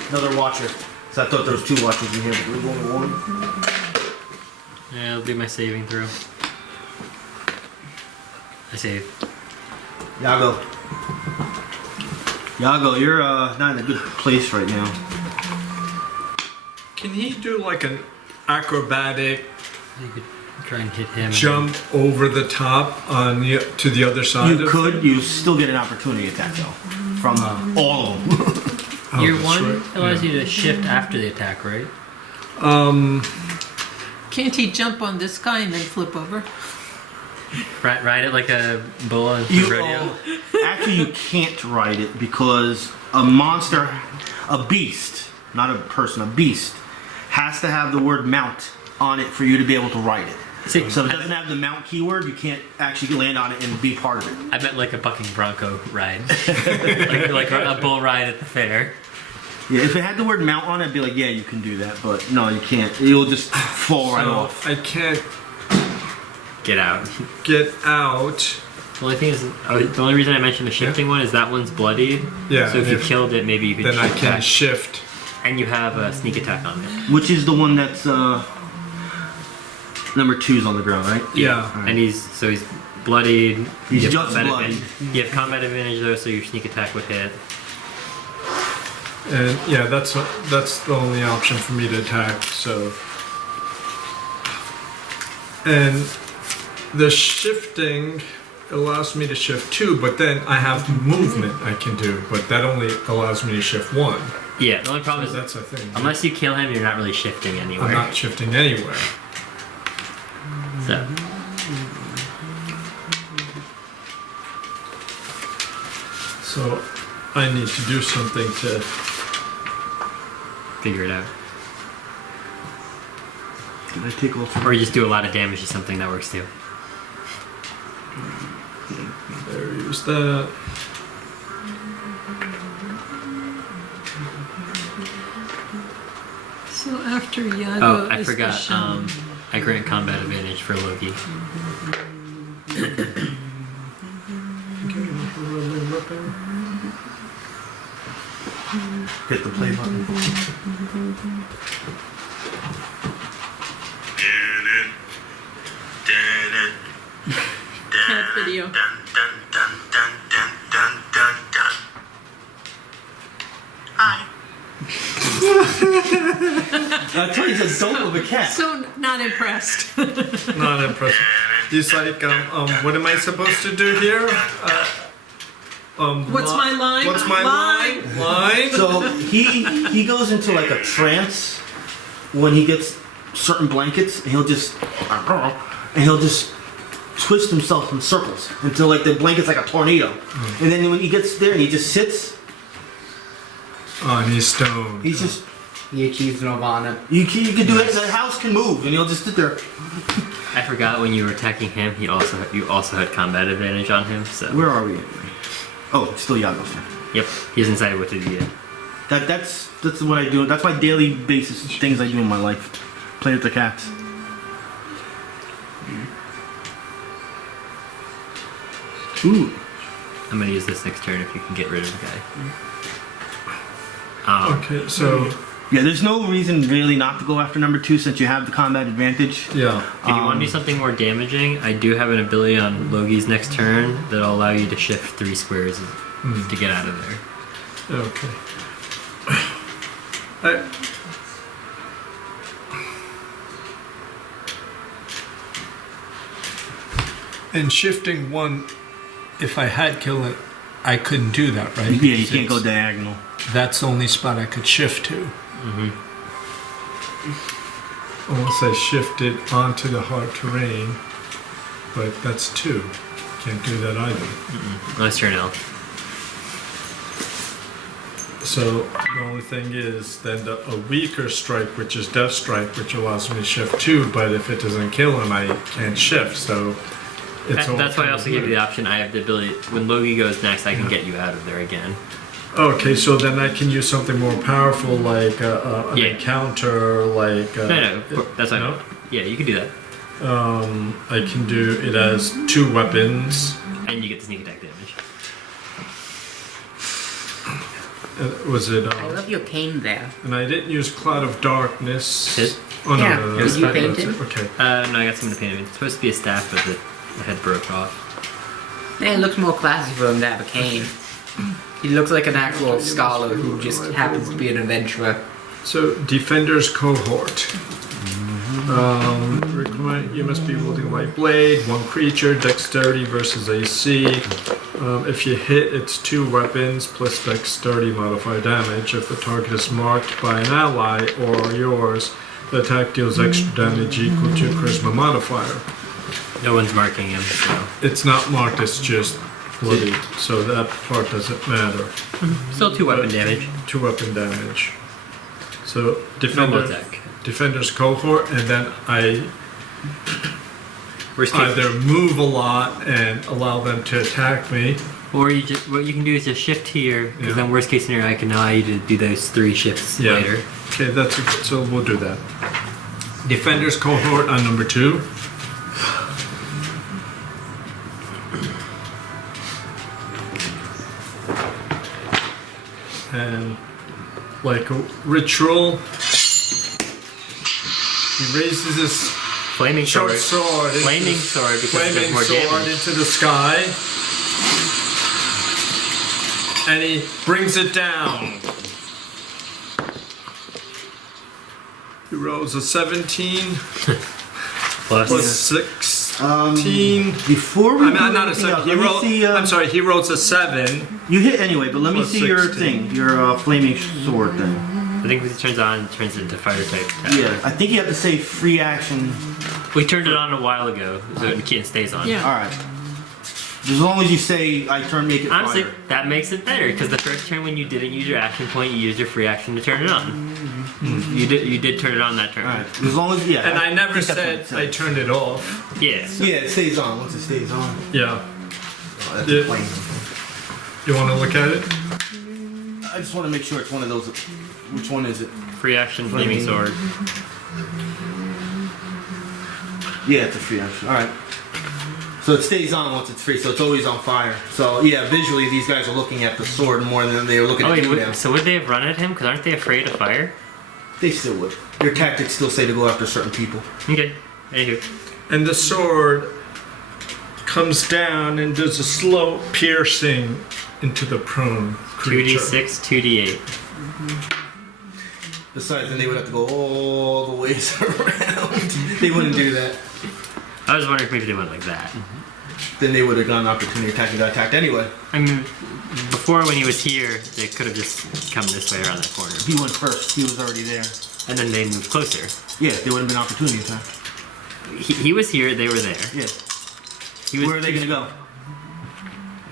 Another Watcher. So I thought there was 2 Watchers in here, but there was only 1. Yeah, I'll do my saving throw. I save. Yago. Yago, you're not in a good place right now. Can he do like an acrobatic You could try and hit him. jump over the top on to the other side? You could. You still get an opportunity attack though, from all of them. Oh, Your that's 1 right, allows yeah. you to shift after the attack, right? Can't he jump on this guy and then flip over? Ride it like a bull on You rodeo. actually you can't ride it because a monster, a beast, not a person, a beast, has to have the word mount on it for you to be able to ride it. See, So if it doesn't have the mount keyword, you can't actually land on it and be part of it. I meant like a bucking bronco ride, like a bull ride at the fair. Yeah, if it had the word mount on it, I'd be like, yeah, you can do that, but no, you can't. You'll just fall right off. I can't Get out. get out. The only thing is, the only reason I mentioned the shifting one is that one's bloodied. Yeah, So if you if- killed it, maybe you could. Then I shift can back. shift. And you have a sneak attack on it. Which is the one that's number 2's on the ground, right? Yeah. And he's bloodied. He's You have just combat bloodied. You have combat advantage though, so your sneak attack would hit. And yeah, that's the only option for me to attack. So, and the shifting allows me to shift 2, but then I have movement I can do, but that only allows me to shift 1. Yeah. The only problem So is that's a thing. unless you kill him, you're not really shifting anywhere. I'm not shifting anywhere. So So I need to do something to. figure it out, Did I take all 3? or you just do a lot of damage to something that works too. There, use that. So After Yago Oh, I is forgot. Bashanu. I grant combat advantage for Logi. Hit the play button. Cat video. I told you he's a dope of a cat. So not impressed. Not impressive. It's like, what am I supposed to do here? What's my line? What's my line? Line? So he goes into like a trance when he gets certain blankets, and he'll just twist himself in circles until like the blanket's like a tornado. And then when he gets there and he just sits, On his stone. he's just He achieves Nirvana. you can do it. The house can move, and he'll just sit there. I forgot when you were attacking him. You also had combat advantage on him. So Where are we? Oh, it's still Yago's turn. yep, he's inside what to do yet. That's what I do. That's my daily basis things I do in my life. Play with the cats. Ooh. I'm gonna use this next turn if you can get rid of the guy. Okay, so, Yeah, there's no reason really not to go after number 2 since you have the combat advantage. yeah. If you want to do something more damaging, I do have an ability on Logi's next turn that'll allow you to shift 3 squares to get out of there. Okay. And shifting 1, if I had killed it, I couldn't do that, right? Yeah, you can't go diagonal. That's the only spot I could shift to. Unless I shifted onto the hard terrain, but that's 2. Can't do that either. Unless you're an elf. So the only thing is then a weaker strike, which is Death Strike, which allows me to shift 2, but if it doesn't kill him, I can't shift, so it's all That's why I kind also of give you the weird. option. I have the ability, when Logi goes next, I can get you out of there again. Okay, so then I can use something more powerful like an Yeah. encounter, like... No, that's fine. No? Yeah, you can do that. I can do it as 2 weapons. And you get the sneak attack damage. Was it... I love your cane there. and I didn't use Cloud of Darkness. His? Oh, no, Yeah, no, no. did you that's paint it. it? Okay. No, I got someone to paint it. It's supposed to be a staff, but the head broke off. Yeah, it looks more classy for him to have a cane. He looks like an actual scholar who just happens to be an adventurer. So, Defender's Cohort. Requirement, you must be wielding a light blade, 1 creature, dexterity versus AC. If you hit, it's 2 weapons plus dexterity modifier damage. If the target is marked by an ally or yours, the attack deals extra damage equal to charisma modifier. No one's marking him, so. It's not marked, it's just bloody, so that part doesn't matter. Still 2 weapon damage. 2 weapon damage. So, Normal attack. Defender's Cohort, and then I Worst case. either move a lot and allow them to attack me. Or what you can do is just shift here, because Yeah. then worst case scenario, I can allow you to do those 3 shifts Yeah. later. Okay, so we'll do that. Defender's Cohort on number 2. And like a ritual, he raises his Flaming short sword. sword. Flaming sword because it does flaming more sword damage. into the sky, and he brings it down. He rolls a 17 plus Plus. 16. Before we do Not a anything else, 7. let me see. I'm sorry. He rolls a 7. You hit anyway, but let me Plus see your 16. thing, your flaming sword thing. I think when it turns on, it turns into fire type. attack. Yeah, I think you have to say free action. We turned it on a while ago, so it stays on. Yeah. All right. As long as you say I turn make it Honestly, fire. that makes it better because the first turn when you didn't use your action point, you used your free action to turn it on. You did turn it on that turn. All right. As long as And I never think that's what it said I says. turned it off. Yeah. Yeah, it stays on. Once it stays on. Yeah. Oh, that's Yeah. a flame. You want to look at it? I just want to make sure it's one of those. Which one is it? Free action flaming sword. Yeah, it's a free action. All right. So it stays on once it's free, so it's always on fire. So yeah, visually these guys are looking at the sword more than they are looking Oh at wait, you now. so would they have run at him? Because aren't they afraid of fire? They still would. Your tactics still say to go after certain people. Okay. Anywho. And the sword comes down and does a slow piercing into the prone creature. 2d6, 2d8. Besides, then they would have to go all the ways around. They wouldn't do that. I was wondering if maybe they went like that. Then they would have gotten an opportunity attack and got attacked anyway. I mean, before when he was here, they could have just come this way around that corner. He went first. He was already there. And then they moved closer. Yeah, there would have been an opportunity attack. He was here, they were there. Yeah. He was, Where are they going to go?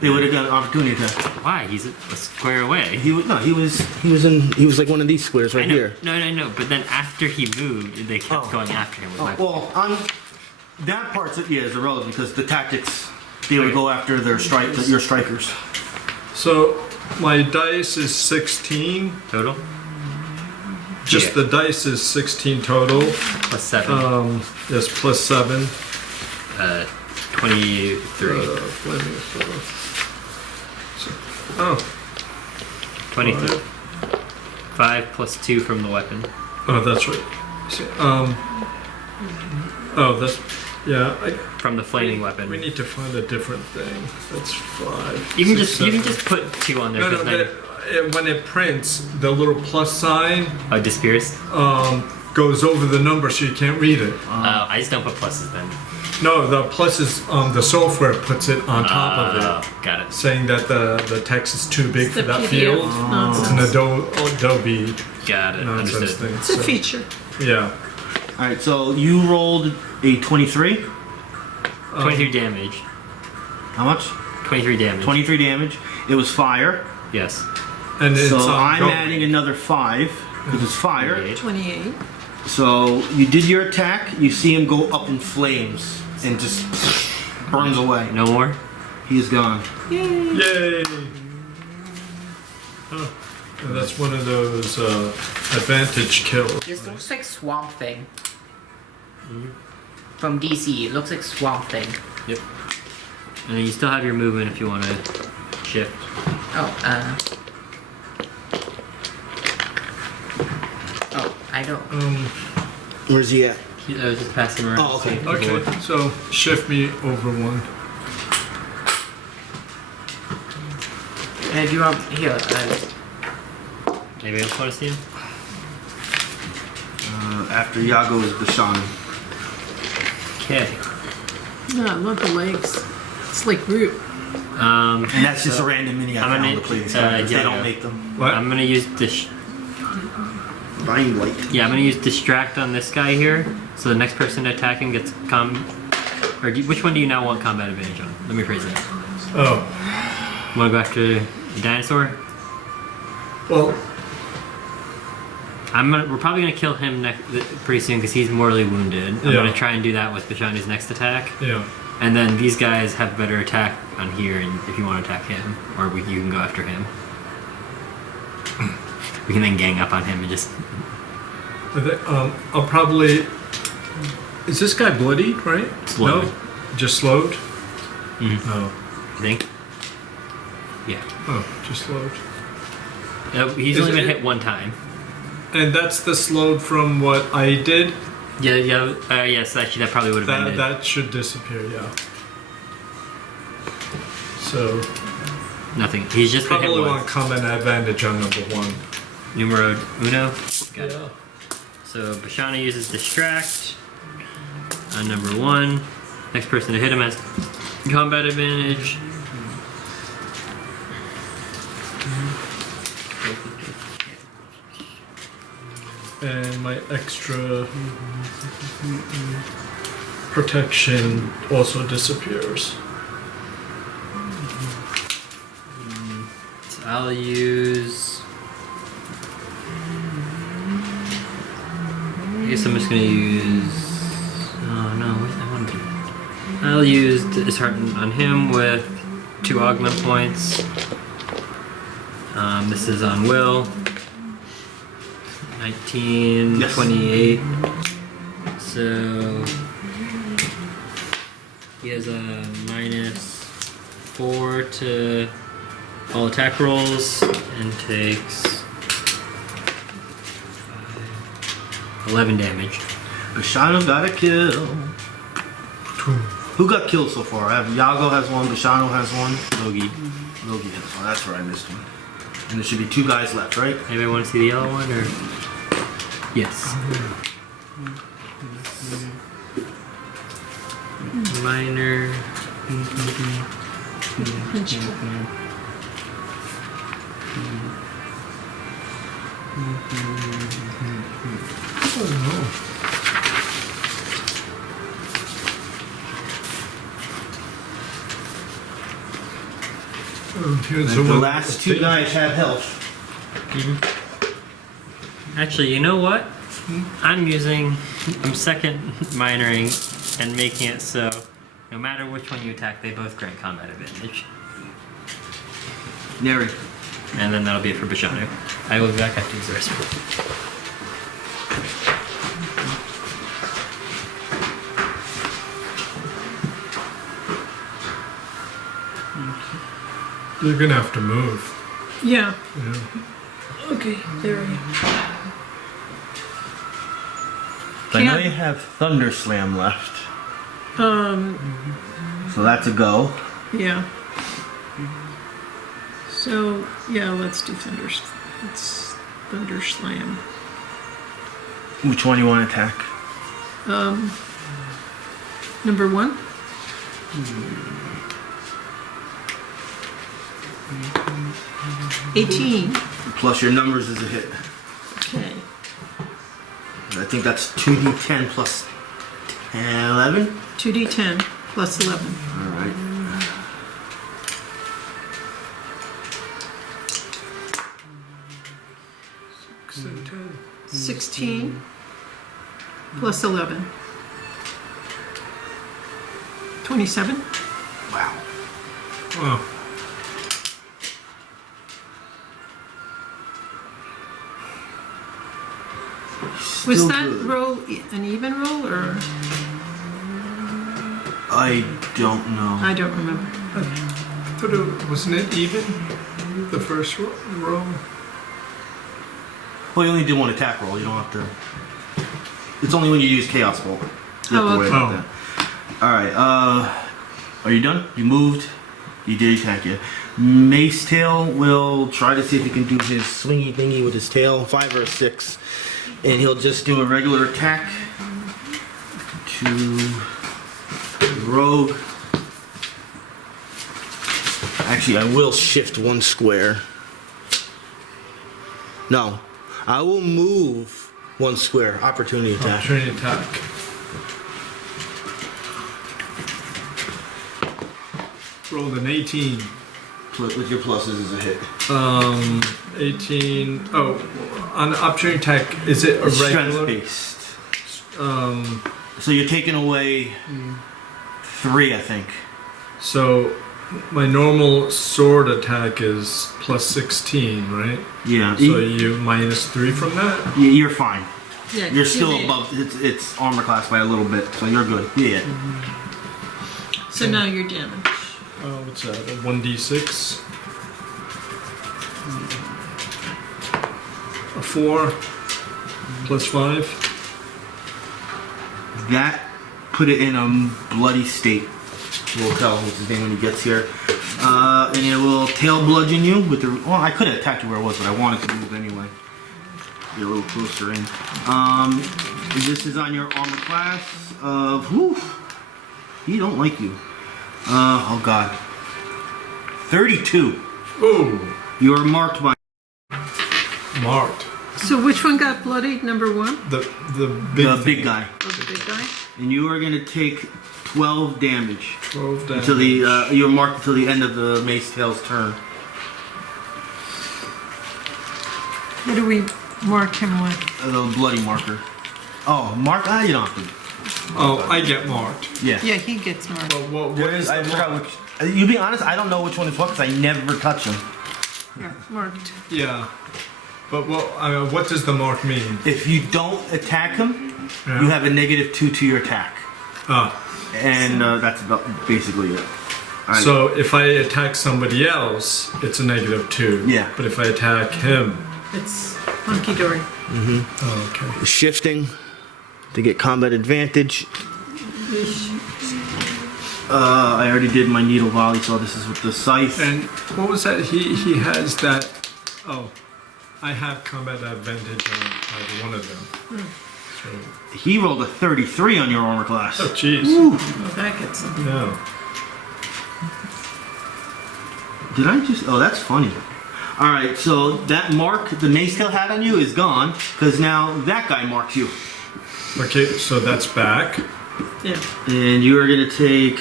They would have got an opportunity attack. Why? He's a square away. He was like one of these squares right I know. here. No. But then after he moved, they kept going after him. Was my point. Well, on that part, is irrelevant because the tactics they would go after your strikers. So my dice is 16. Total? Just Yeah. the dice is 16 total. Plus 7. Yes, plus 7. 23. Flaming sword. Oh, 23. 5 plus 2 from the weapon. oh, that's right. So, oh, that's yeah. From the flaming We weapon. need to find a different thing. That's 5. You can 6, just you can 7. just put 2 on there. No, 'cause no. then When it prints, the little plus sign it disappears. goes over the number, so you can't read it. I just don't put pluses then. No, the plus is the software puts it on top of it, Got it. saying that the text is too big It's for the that PDF field. nonsense. It's an Adobe Got it. nonsense Understood. thing. It's a feature. Yeah. All right, so you rolled a 23. 23 damage. How much? 23 damage. 23 damage. It was fire. Yes. And it's So I'm ongoing. adding another 5 because it's fire. 28. 28. So you did your attack. You see him go up in flames and just burns away. No more? He is gone. Yay! Oh, and that's one of those advantage kills. This looks like Swamp Thing. From DC, it looks like Swamp Thing. Yep. And then you still have your movement if you want to shift. Oh, I don't. Where's he at? I was just passing around. Oh, okay. Okay, so shift me over 1. Do you want here? Anybody else want to see him? After Yago is Bashanu. Okay. No, not the legs. It's like root. And that's just a random mini I I'm found gonna- to play these guys. They Yago. don't make them. What? I'm gonna use Bind light. Yeah, I'm gonna use distract on this guy here, so the next person attacking gets which one do you now want combat advantage on? Let me phrase that. Oh, You wanna go after the dinosaur? well, We're probably gonna kill him pretty soon because he's mortally wounded. I'm Yeah. gonna try and do that with Bashanu's next attack, yeah. and then these guys have better attack on here, and if you want to attack him, or you can go after him. We can then gang up on him and just. I think, I'll probably. Is this guy bloody, right? Slowed. No? Just slowed? Mhm. Oh. I think. Yeah. Oh, just slowed. He's Is only been it- hit one time. And that's the slowed from what I did? Yeah. Yes. Actually, that probably would have ended. That should disappear, yeah. So, Nothing. He's just been hit probably want once. combat advantage on number 1. Numero uno. Got it. Yeah. So Bashanu uses distract on number 1. Next person to hit him has combat advantage. And my extra protection also disappears. So I'll use. I guess I'm just gonna use. Oh no, what I want to do. I'll use dishearten on him with 2 augment points. This is on Will. 19, Yes. 28. So he has a -4 to all attack rolls and takes 11 damage. Bashanu got a kill. Who got killed so far? I have Yago has one, Bashanu has one, Logi. Logi has one. That's where I missed one. And there should be 2 guys left, right? Anybody want to see the yellow one or? Yes. Minor. Here's The one. last 2 guys have health. Actually, you know what? I'm second minoring and making it so no matter which one you attack, they both grant combat advantage. Neri. And then that'll be it for Bashanu. I will be back after the rest. You're gonna have to move. Yeah. Yeah. Okay, there I am. I know Can't- you have Thunder Slam left. So that's a go. Yeah. So, yeah, let's do Thunder Slam. Which one do you want to attack? Number 1? $18. Plus your numbers is a hit. Okay. I think that's 2d10 plus 10, 11. 2d10 plus 11. All right. Six and 10. 16 plus 11. 27. Wow. Wow. Was Still that good. roll an even roll or? I don't know. I don't remember. Okay. But wasn't it even? The first roll? Well, you only do 1 attack roll. You don't have to. It's only when you use Chaos Bolt. You have Oh, to worry okay. about that. All right. Are you done? You moved. He did attack you. Mace Tail will try to see if he can do his swingy thingy with his tail. 5 or a 6, and he'll just do a regular attack to the rogue. Actually, I will shift 1 square. No, I will move 1 square. Opportunity attack. Opportunity attack. Rolled an 18. With your pluses is a hit. 18. Oh, on the opportunity attack, is it a It's regular? strength based. Um, So you're taking away 3, I think. so my normal sword attack is plus 16, right? Yeah. So you minus 3 from that? You're fine. Yeah, You're still made it. above. It's armor class by a little bit, so you're good. Yeah. So now you're damaged. What's that? A 1d6? A 4 plus 5? That put it in a bloody state. We'll tell what's his name when he gets here. And it will tail bludgeon you with the. Well, I could have attacked you where it was, but I wanted to move anyway. Get a little closer in. This is on your armor class of. Whew, he don't like you. Oh god. 32. Oh, You are marked by. marked. So which one got bloodied? Number 1? The The big guy. Oh, the big guy? And you are going to take 12 damage. 12 damage. Until the you're marked until the end of the Mace Tail's turn. What do we mark him with? The bloody marker. Oh, mark? You don't have to. Oh, I get marked. Yeah. Yeah, he gets marked. Well, what There is is, I the forgot mark? which. You be honest, I don't know which one is what because I never touch them. Yeah, marked. Yeah. But what does the mark mean? If you don't attack him, Yeah. you have a -2 to your attack. Ah. And that's about basically it. Alright. So if I attack somebody else, it's a -2. Yeah. But if I attack him, It's hunky dory. oh, okay. Shifting to get combat advantage. I already did my needle volley, so this is with the scythe. And what was that? He has that. Oh, I have combat advantage on either one of them. So, He rolled a 33 on your armor class. oh, jeez. Oh, that gets them. No. Did I just? Oh, that's funny. All right, so that mark the mace tail had on you is gone because now that guy marks you, Okay, so that's back. Yeah. and you are gonna take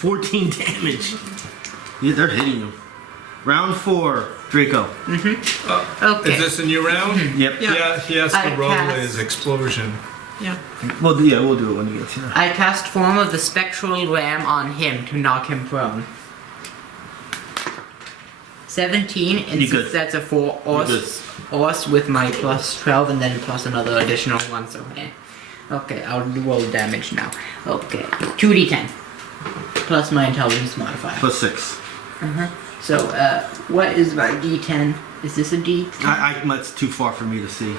14 damage. Yeah, they're hitting you. Round 4, Draco. Okay. Is this a new round? Yep. Yeah, he has to I roll pass. his explosion. Yeah. Well, yeah, we'll do it when he gets here. I cast Form of the Spectral Ram on him to knock him prone. 17, and You since good. that's a 4 os with my plus 12 and then plus another additional one, so yeah. Okay, I'll roll damage now. Okay, 2d10 plus my intelligence modifier. Plus 6. So, what is my d10? Is this a d10? That's too far for me to see.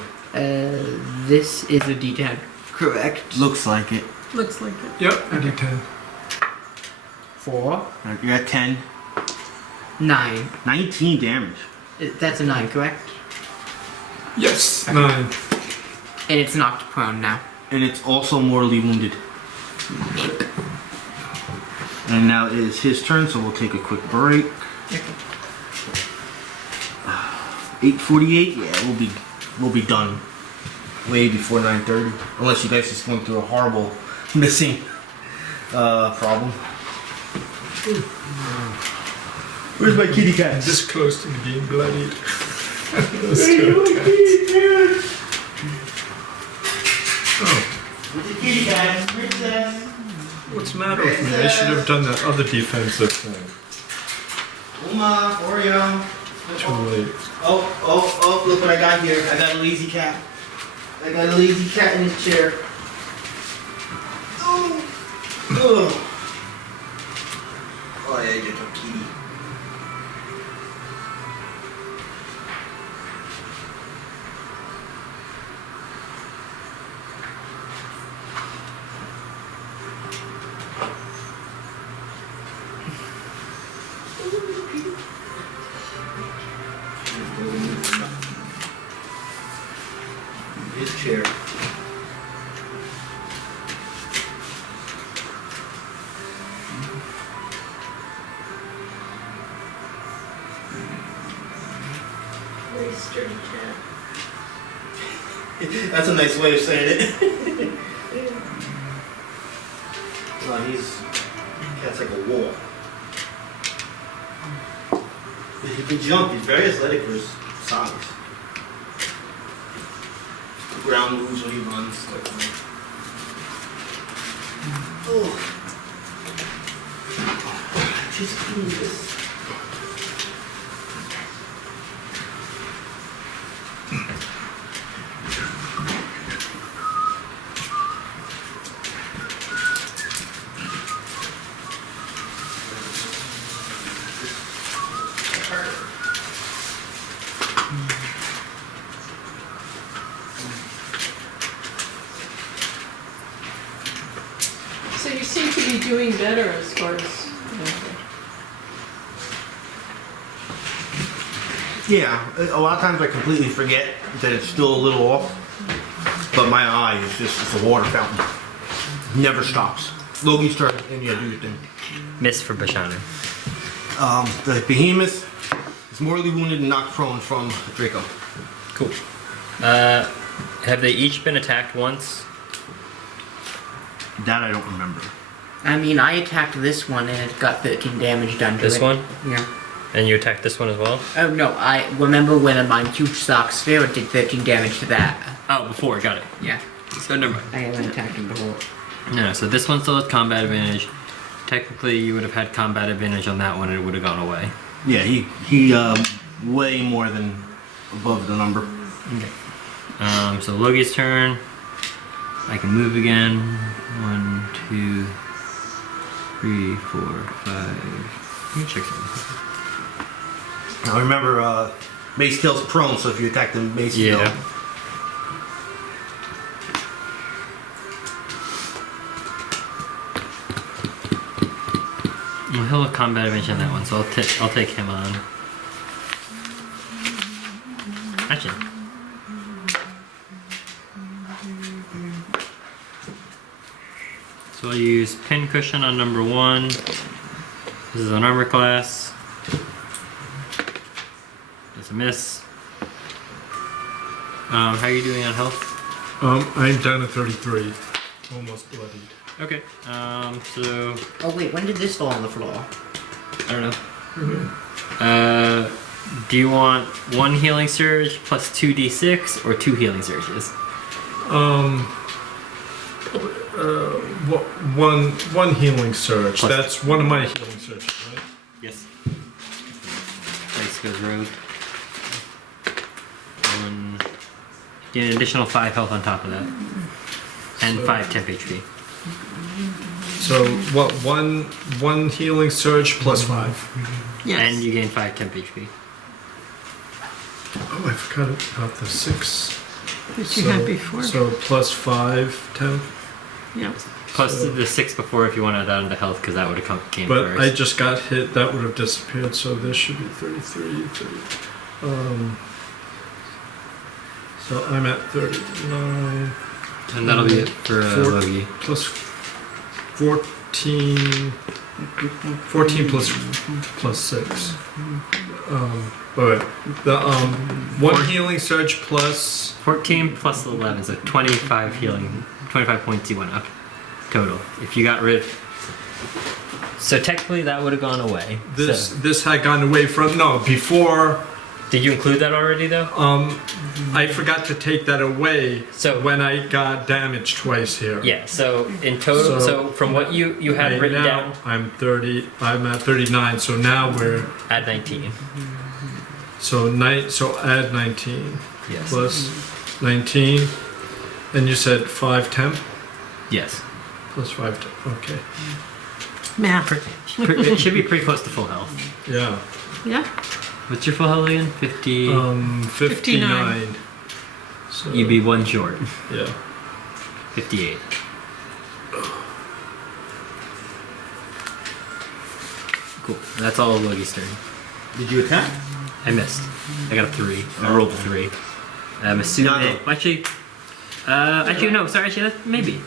This is a d10. Correct. Looks like it. Looks like it. Yep, I did 10. 4, You got 10. 9. 19 damage. That's a 9, correct? Yes, 9. And it's knocked prone now. And it's also mortally wounded. And now it is his turn, so we'll take a quick break. 8:48. Yeah, we'll be done way before 9:30, unless you guys just went through a horrible missing problem. Where's my kitty cat? This close to being bloodied. Let's do it. Oh, Where's the kitty cat? Princess. what's the matter with me? I should have done that other defensive thing. Uma, Oreo. Too late. Oh, look what I got here. I got a lazy cat. I got a lazy cat in his chair. Oh, yeah, you're a kitty. His chair. Very sturdy cat. That's a nice way of saying it. Well, cat's like a wall. He can jump. He's very athletic for his size. Ground moves when he runs. Like that. Oh. Just do this. So you seem to be doing better as far as. Yeah, a lot of times I completely forget that it's still a little off, but my eye is just a water fountain. Never stops. Logi's turn, and yeah, do your thing. Miss for Bashanu. The behemoth is mortally wounded and knocked prone from Draco. Cool. Have they each been attacked once? That I don't remember. I mean, I attacked this one and it got 13 damage done to it. This one? Yeah. And you attacked this one as well? Oh no, I remember when my huge sock sphere did 13 damage to that. Oh, before, got it. Yeah. So never mind. I haven't attacked him before. No, so this one still has combat advantage. Technically, you would have had combat advantage on that one and it would have gone away. Yeah, he way more than above the number. Okay. So Logi's turn. I can move again. 1, 2, 3, 4, 5. Let me check something. Now remember, Mace Kill's prone, so if you attack the Mace Kill. Yeah. Well, he'll have combat advantage on that one, so I'll take him on. Actually. So I'll use pin cushion on number 1. This is an armor class. It's a miss. How are you doing on health? I'm down to 33. Almost bloodied. Okay. So Oh wait, when did this fall on the floor? I don't know. Do you want 1 healing surge plus 2d6 or 2 healing surges? One healing surge. Plus- That's one of my healing surges, right? Yes. Dice goes rogue. 1. Get an additional 5 health on top of that. And So- 5 temp HP. So what? One healing surge plus 5. Yes. And you gain 5 temp HP. Oh, I forgot about the 6. That you had before. So plus 5 temp. Yeah. Plus So- the 6 before if you want to add on to health, because that would have came But first. I just got hit. That would have disappeared. So this should be 33. 30. So I'm at 39. And that'll be it for Logi. Plus 14. 14 plus 6. Wait. The 1 healing surge plus. 14 plus 11, so 25 healing. 25 points you went up total. If you got rid. So technically that would have gone away. This had gone away from before. Did you include that already though? I forgot to take that away. So- when I got damaged twice here. Yeah. So in total, so from what you had Right written now, down, I'm 30. I'm at 39. So now we're add 19. so add 19 Yes. plus 19, and you said 5 temp Yes. plus 5 temp. Okay. Math. It should be pretty close to full health. Yeah. Yeah. What's your full health again? 50. 59. So You'd be 1 short. yeah. 58. Cool. That's all of Logi's turn. Did you attack? I missed. I got a 3. I rolled a 3. I'm assuming. Yago. Actually, no. Sorry. Actually, maybe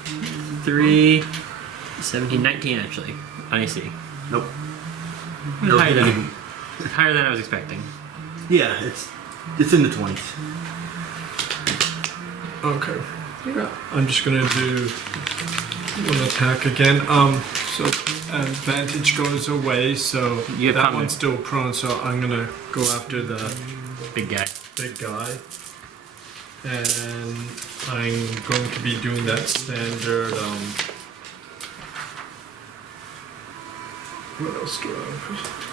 3, 17, 19. Actually, on AC. Nope. Higher than I was expecting. Yeah, it's in the 20s. Okay. I'm just gonna do one attack again. So advantage goes away. So You have that combat. one's still prone. So I'm gonna go after the Big guy. big guy, and I'm going to be doing that standard. What else do I have?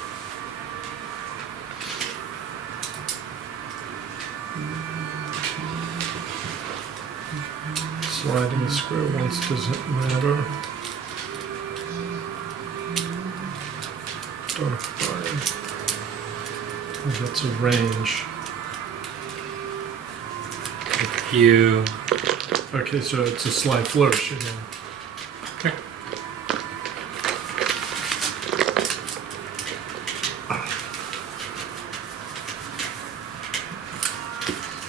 Sliding square once doesn't matter. Dark fire. Oh, that's a range. If you. Okay, so it's a slight flourish again. Okay.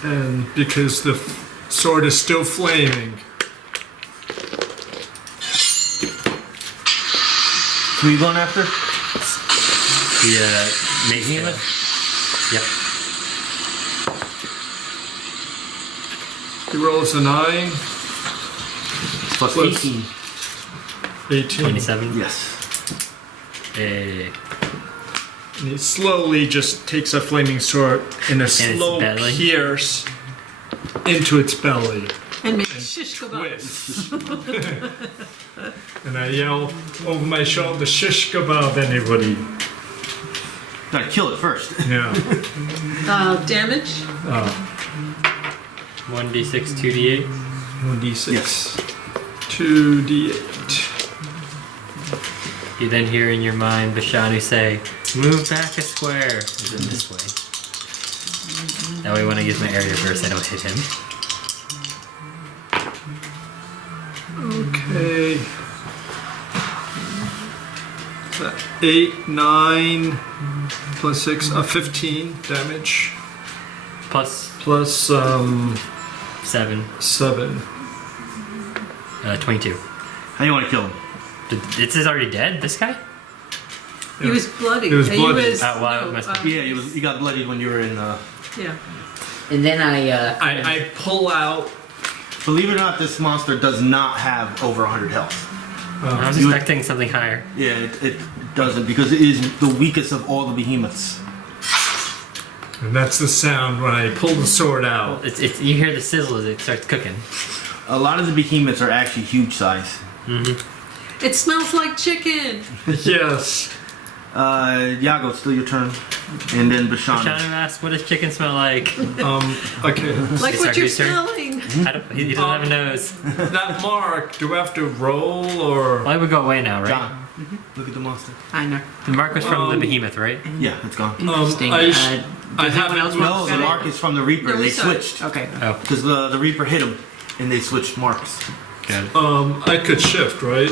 And because the sword is still flaming, Who are you going after? The making Behemoth? Yep. he rolls a 9, Plus Plus- 18. 18. 27. Yes. And he slowly just takes a flaming sword in a its slow belly? pierce into its belly. And make shish kebab. Twist. And I yell over my shoulder, shish kebab, anybody. Gotta kill it first. Yeah. Damage? 1d6, 2d8. 1d6. Yes. 2d8. You then hear in your mind Bashanu say, "Move back a square." Is it this way? That way, when I use my area burst, I don't hit him. Okay. 8, 9, plus 6, 15 damage. Plus Plus 7, 7. 22. How you want to kill him? This is already dead. This guy? He was bloody. He was bloody. Wow, must be- Yeah, you got bloodied when you were in. Yeah. And then I pull out. Believe it or not, this monster does not have over 100 health. I was You- expecting something higher. Yeah, it doesn't because it is the weakest of all the behemoths. And that's the sound when I pull the sword out. It's you hear the sizzle as it starts cooking. A lot of the behemoths are actually huge size. It smells like chicken. Yes. Yago, it's still your turn. And then Bashanu. Bashanu asks, "What does chicken smell like?" Okay. Like It's what our you're research. smelling. He doesn't have a nose. That mark, do I have to roll or? Well, I would go away now, right? John, look at the monster. I know. The mark was from the behemoth, right? Yeah, it's gone. Interesting. I does have anyone else No, want the to mark is from the Reaper. No, we They saw it. switched. Okay. Oh, Because the Reaper hit him, and they switched marks. got it. I could shift, right?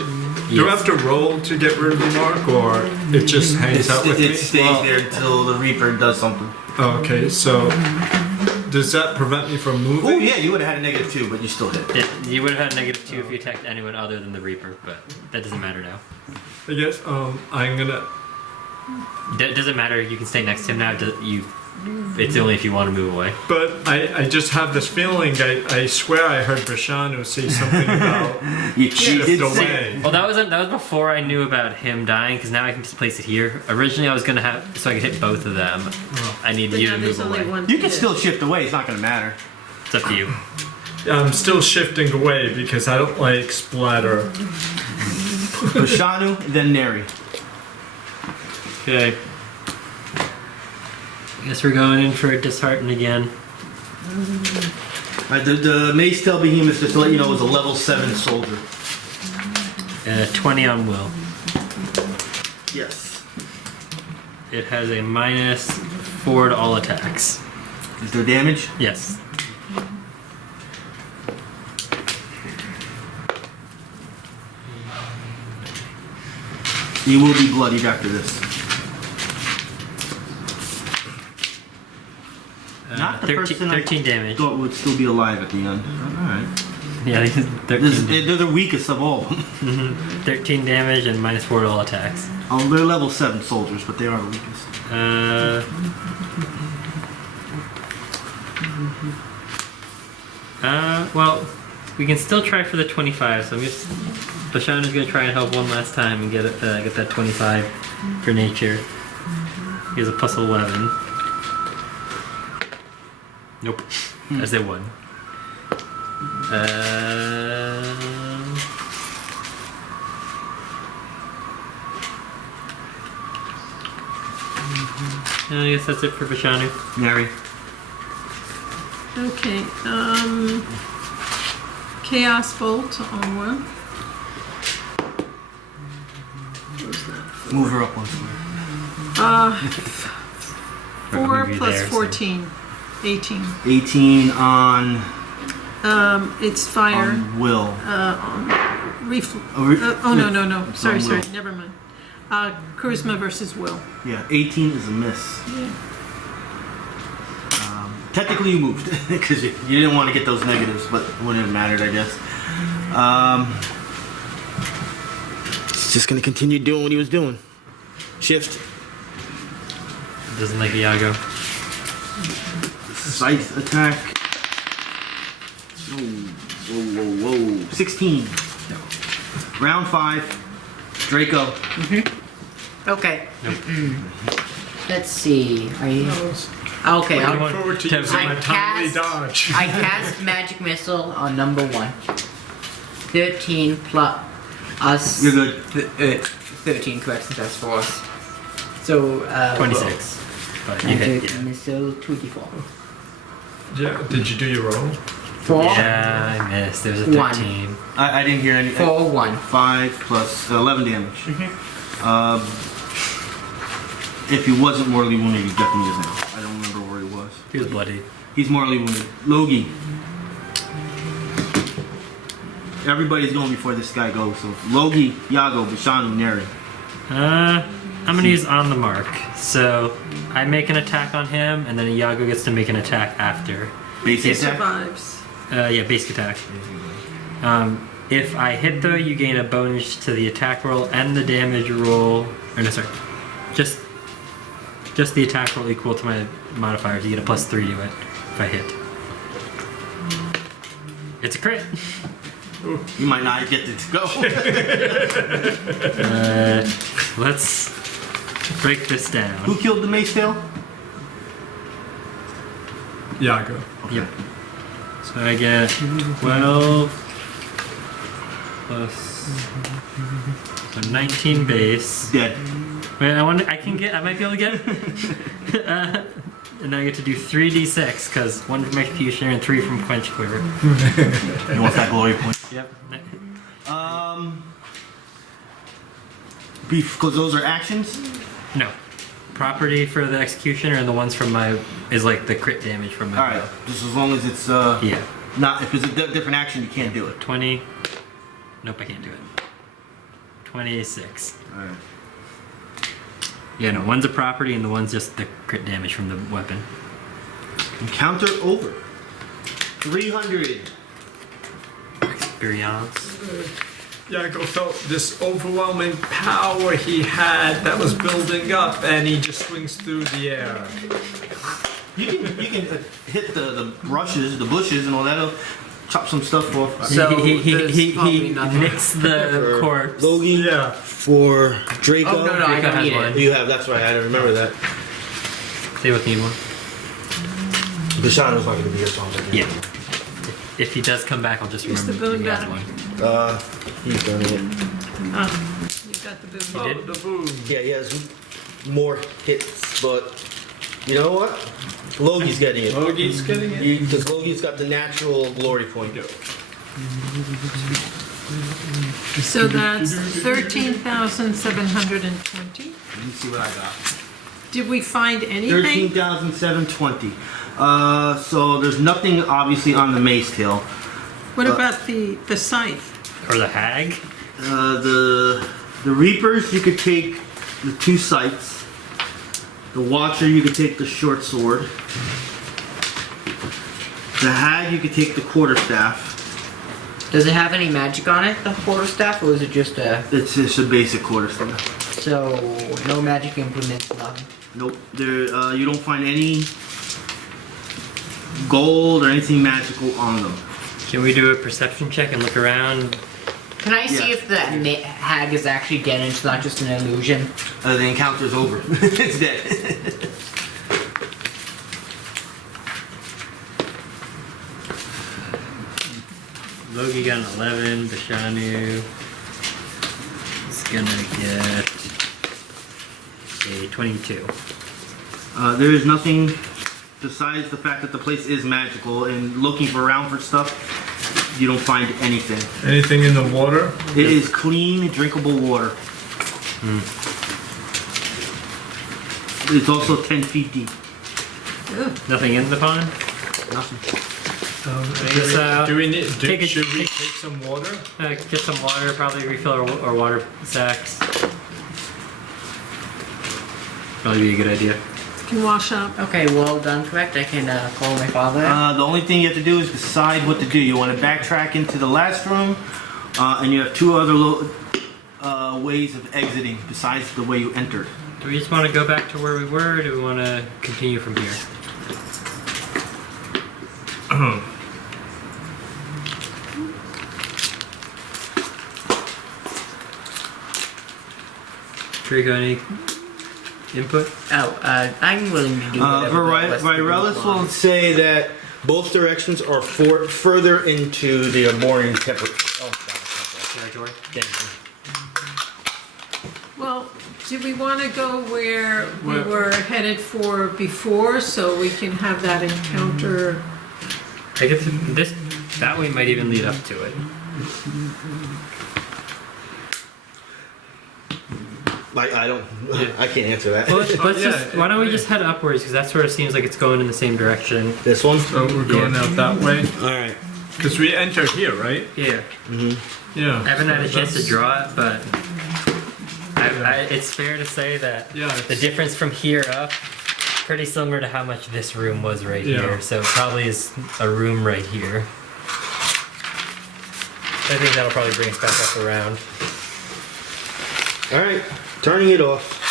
Do I have to roll to get rid of the mark, or it just hangs out with It me? stays there until the Reaper does something. Oh, okay, so does that prevent me from moving? Oh yeah, you would have had a -2, but you still hit. Yeah, you would have had -2 if you attacked anyone other than the Reaper, but that doesn't matter now. I guess I'm gonna. Does it matter? You can stay next to him now. It's only if you want to move away. But I just have this feeling. I swear I heard Bashanu say something about You shift did say. away. Well, that was before I knew about him dying, because now I can just place it here. Originally, I was gonna have so I could hit both of them. I need But you now to there's move only away. one. You can to still shift away. It's not going to matter. It's up to you. I'm still shifting away because I don't like splatter. Bashanu, then Neri. Okay. Guess we're going in for a dishearten again. The Mace Tail Behemoth, just to let you know, is a level 7 soldier. 20 on will. Yes. It has a -4 to all attacks. Is there damage? Yes. You will be bloodied after this. Not the 13, person I 13 damage. thought would still be alive at the end. Alright. Yeah, 13, They're the weakest of all of them. 13 damage and -4 to all attacks. Oh, they're level 7 soldiers, but they are the weakest. Well, we can still try for the 25. So I'm just Bashanu's gonna try and help one last time and get that 25 for nature. He has a +11. Nope. As they won. I guess that's it for Bashanu. Neri. Okay. Chaos Bolt on one. Move her up one square. 4 Maybe plus there, so- 14. 18. 18 on, It's fire. Will. No. Sorry. Will. Never mind. Charisma versus will. Yeah, 18 is a miss. Yeah. Technically you moved, because you didn't want to get those negatives, but it wouldn't have mattered, I guess. He's just going to continue doing what he was doing. Shift. Doesn't like Yago. Scythe attack. Whoa. 16. Round 5. Draco. Okay. Let's see. Okay. Looking forward to using my timely dodge. I cast Magic Missile on number 1. 13 plus us. You're good. 13, correct, since that's 4. So 26. But you hit, magic yeah. missile 2d4. Yeah. Did you do your roll? 4. Yeah, I missed. There was a 1. 13. I didn't hear any. 4, 1. 5 plus 11 damage. If he wasn't mortally wounded, he definitely is now. I don't remember where he was. He was bloody. He's mortally wounded. Logi. Everybody's going before this guy goes. So Logi, Yago, Bashanu, Neri. I'm gonna use on the mark. So I make an attack on him, and then Yago gets to make an attack after. Basic Yes, attack. Survives. Yeah, basic attack. If I hit though, you gain a bonus to the attack roll and the damage roll. Or no, sorry, just the attack roll equal to my modifiers. You get a +3 to it if I hit. It's a crit. You might not get it to go. Let's break this down. Who killed the mace tail? Yago. Yep. So I get 12 plus so 19 base. Dead. Wait, I might be able to get. And then I get to do 3d6 because 1 from executioner and 3 from quench quiver. You want that glory point? Yep. Because those are actions. No. Property for the executioner and the ones from my is like the crit damage from my. All right. Just as long as it's Yeah. not. If it's a different action, you can't do it. 20. Nope, I can't do it. 26. All right. Yeah, no, one's a property and the one's just the crit damage from the weapon. Encounter over. 300. Experience. Yago felt this overwhelming power he had that was building up, and he just swings through the air. You can hit the brushes, the bushes, and all that. Chop some stuff off. So he there's probably nothing. nicks the corpse. Logi. Yeah. For Draco. Oh, no, I Draco don't has need one. it. You have. That's right. I don't remember that. They both need one. Bashanu's not going to be here, so I'm like, Yeah. If he does come back, I'll just Use remember the boon he has die. one. He's done it. You got the boom. Oh, did? the boom. Yeah, he has more hits, but you know what? Logi's getting it. Logi's getting it. Because Logi's got the natural glory point. So that's 13,720. Let me see what I got. Did we find anything? 13,720. So there's nothing obviously on the mace tail. What about the scythe? Or the hag? The Reapers, you could take the 2 scythes. The Watcher, you could take the short sword. The Hag, you could take the quarterstaff. Does it have any magic on it, the quarterstaff, or is it just a... It's just a basic quarterstaff. So, no magic implements, nothing. Nope. There, you don't find any gold or anything magical on them. Can we do a perception check and look around? Can I see Yeah. if the hag is actually dead and it's not just an illusion? The encounter's over. It's dead. Logi got an 11. Bashanu is gonna get a 22. There is nothing besides the fact that the place is magical, and looking around for stuff, you don't find anything. Anything in the water? It is clean, drinkable water. It's also 10 feet deep. Nothing in the pond? Nothing. Do we need? take a- Should we take- take some water? Get some water, probably refill our water sacks. Probably be a good idea. Can wash up. Okay, well done, correct. I can call my father. The only thing you have to do is decide what to do. You want to backtrack into the last room, and you have 2 other ways of exiting besides the way you entered. Do we just want to go back to where we were, or do we want to continue from here? Draco, any input? I'm willing to do whatever. Virelis will say that both directions are further into the Aboreal territory. Territory? Well, Do we want to go where we Where- were headed for before, so we can have that encounter? I guess this that way might even lead up to it. I don't. I can't answer that. Well, let's yeah, just. Why don't we just head upwards? Because that sort of seems like it's going in the same direction. This one. So we're going out that way All right. because we entered here, right? Yeah. Yeah. I haven't had a chance to That's- draw it, but it's fair to say that Yeah, the it's- difference from here up, pretty similar to how much this room was right Yeah. here. So it probably is a room right here. I think that'll probably bring us back up around. All right. Turning it off.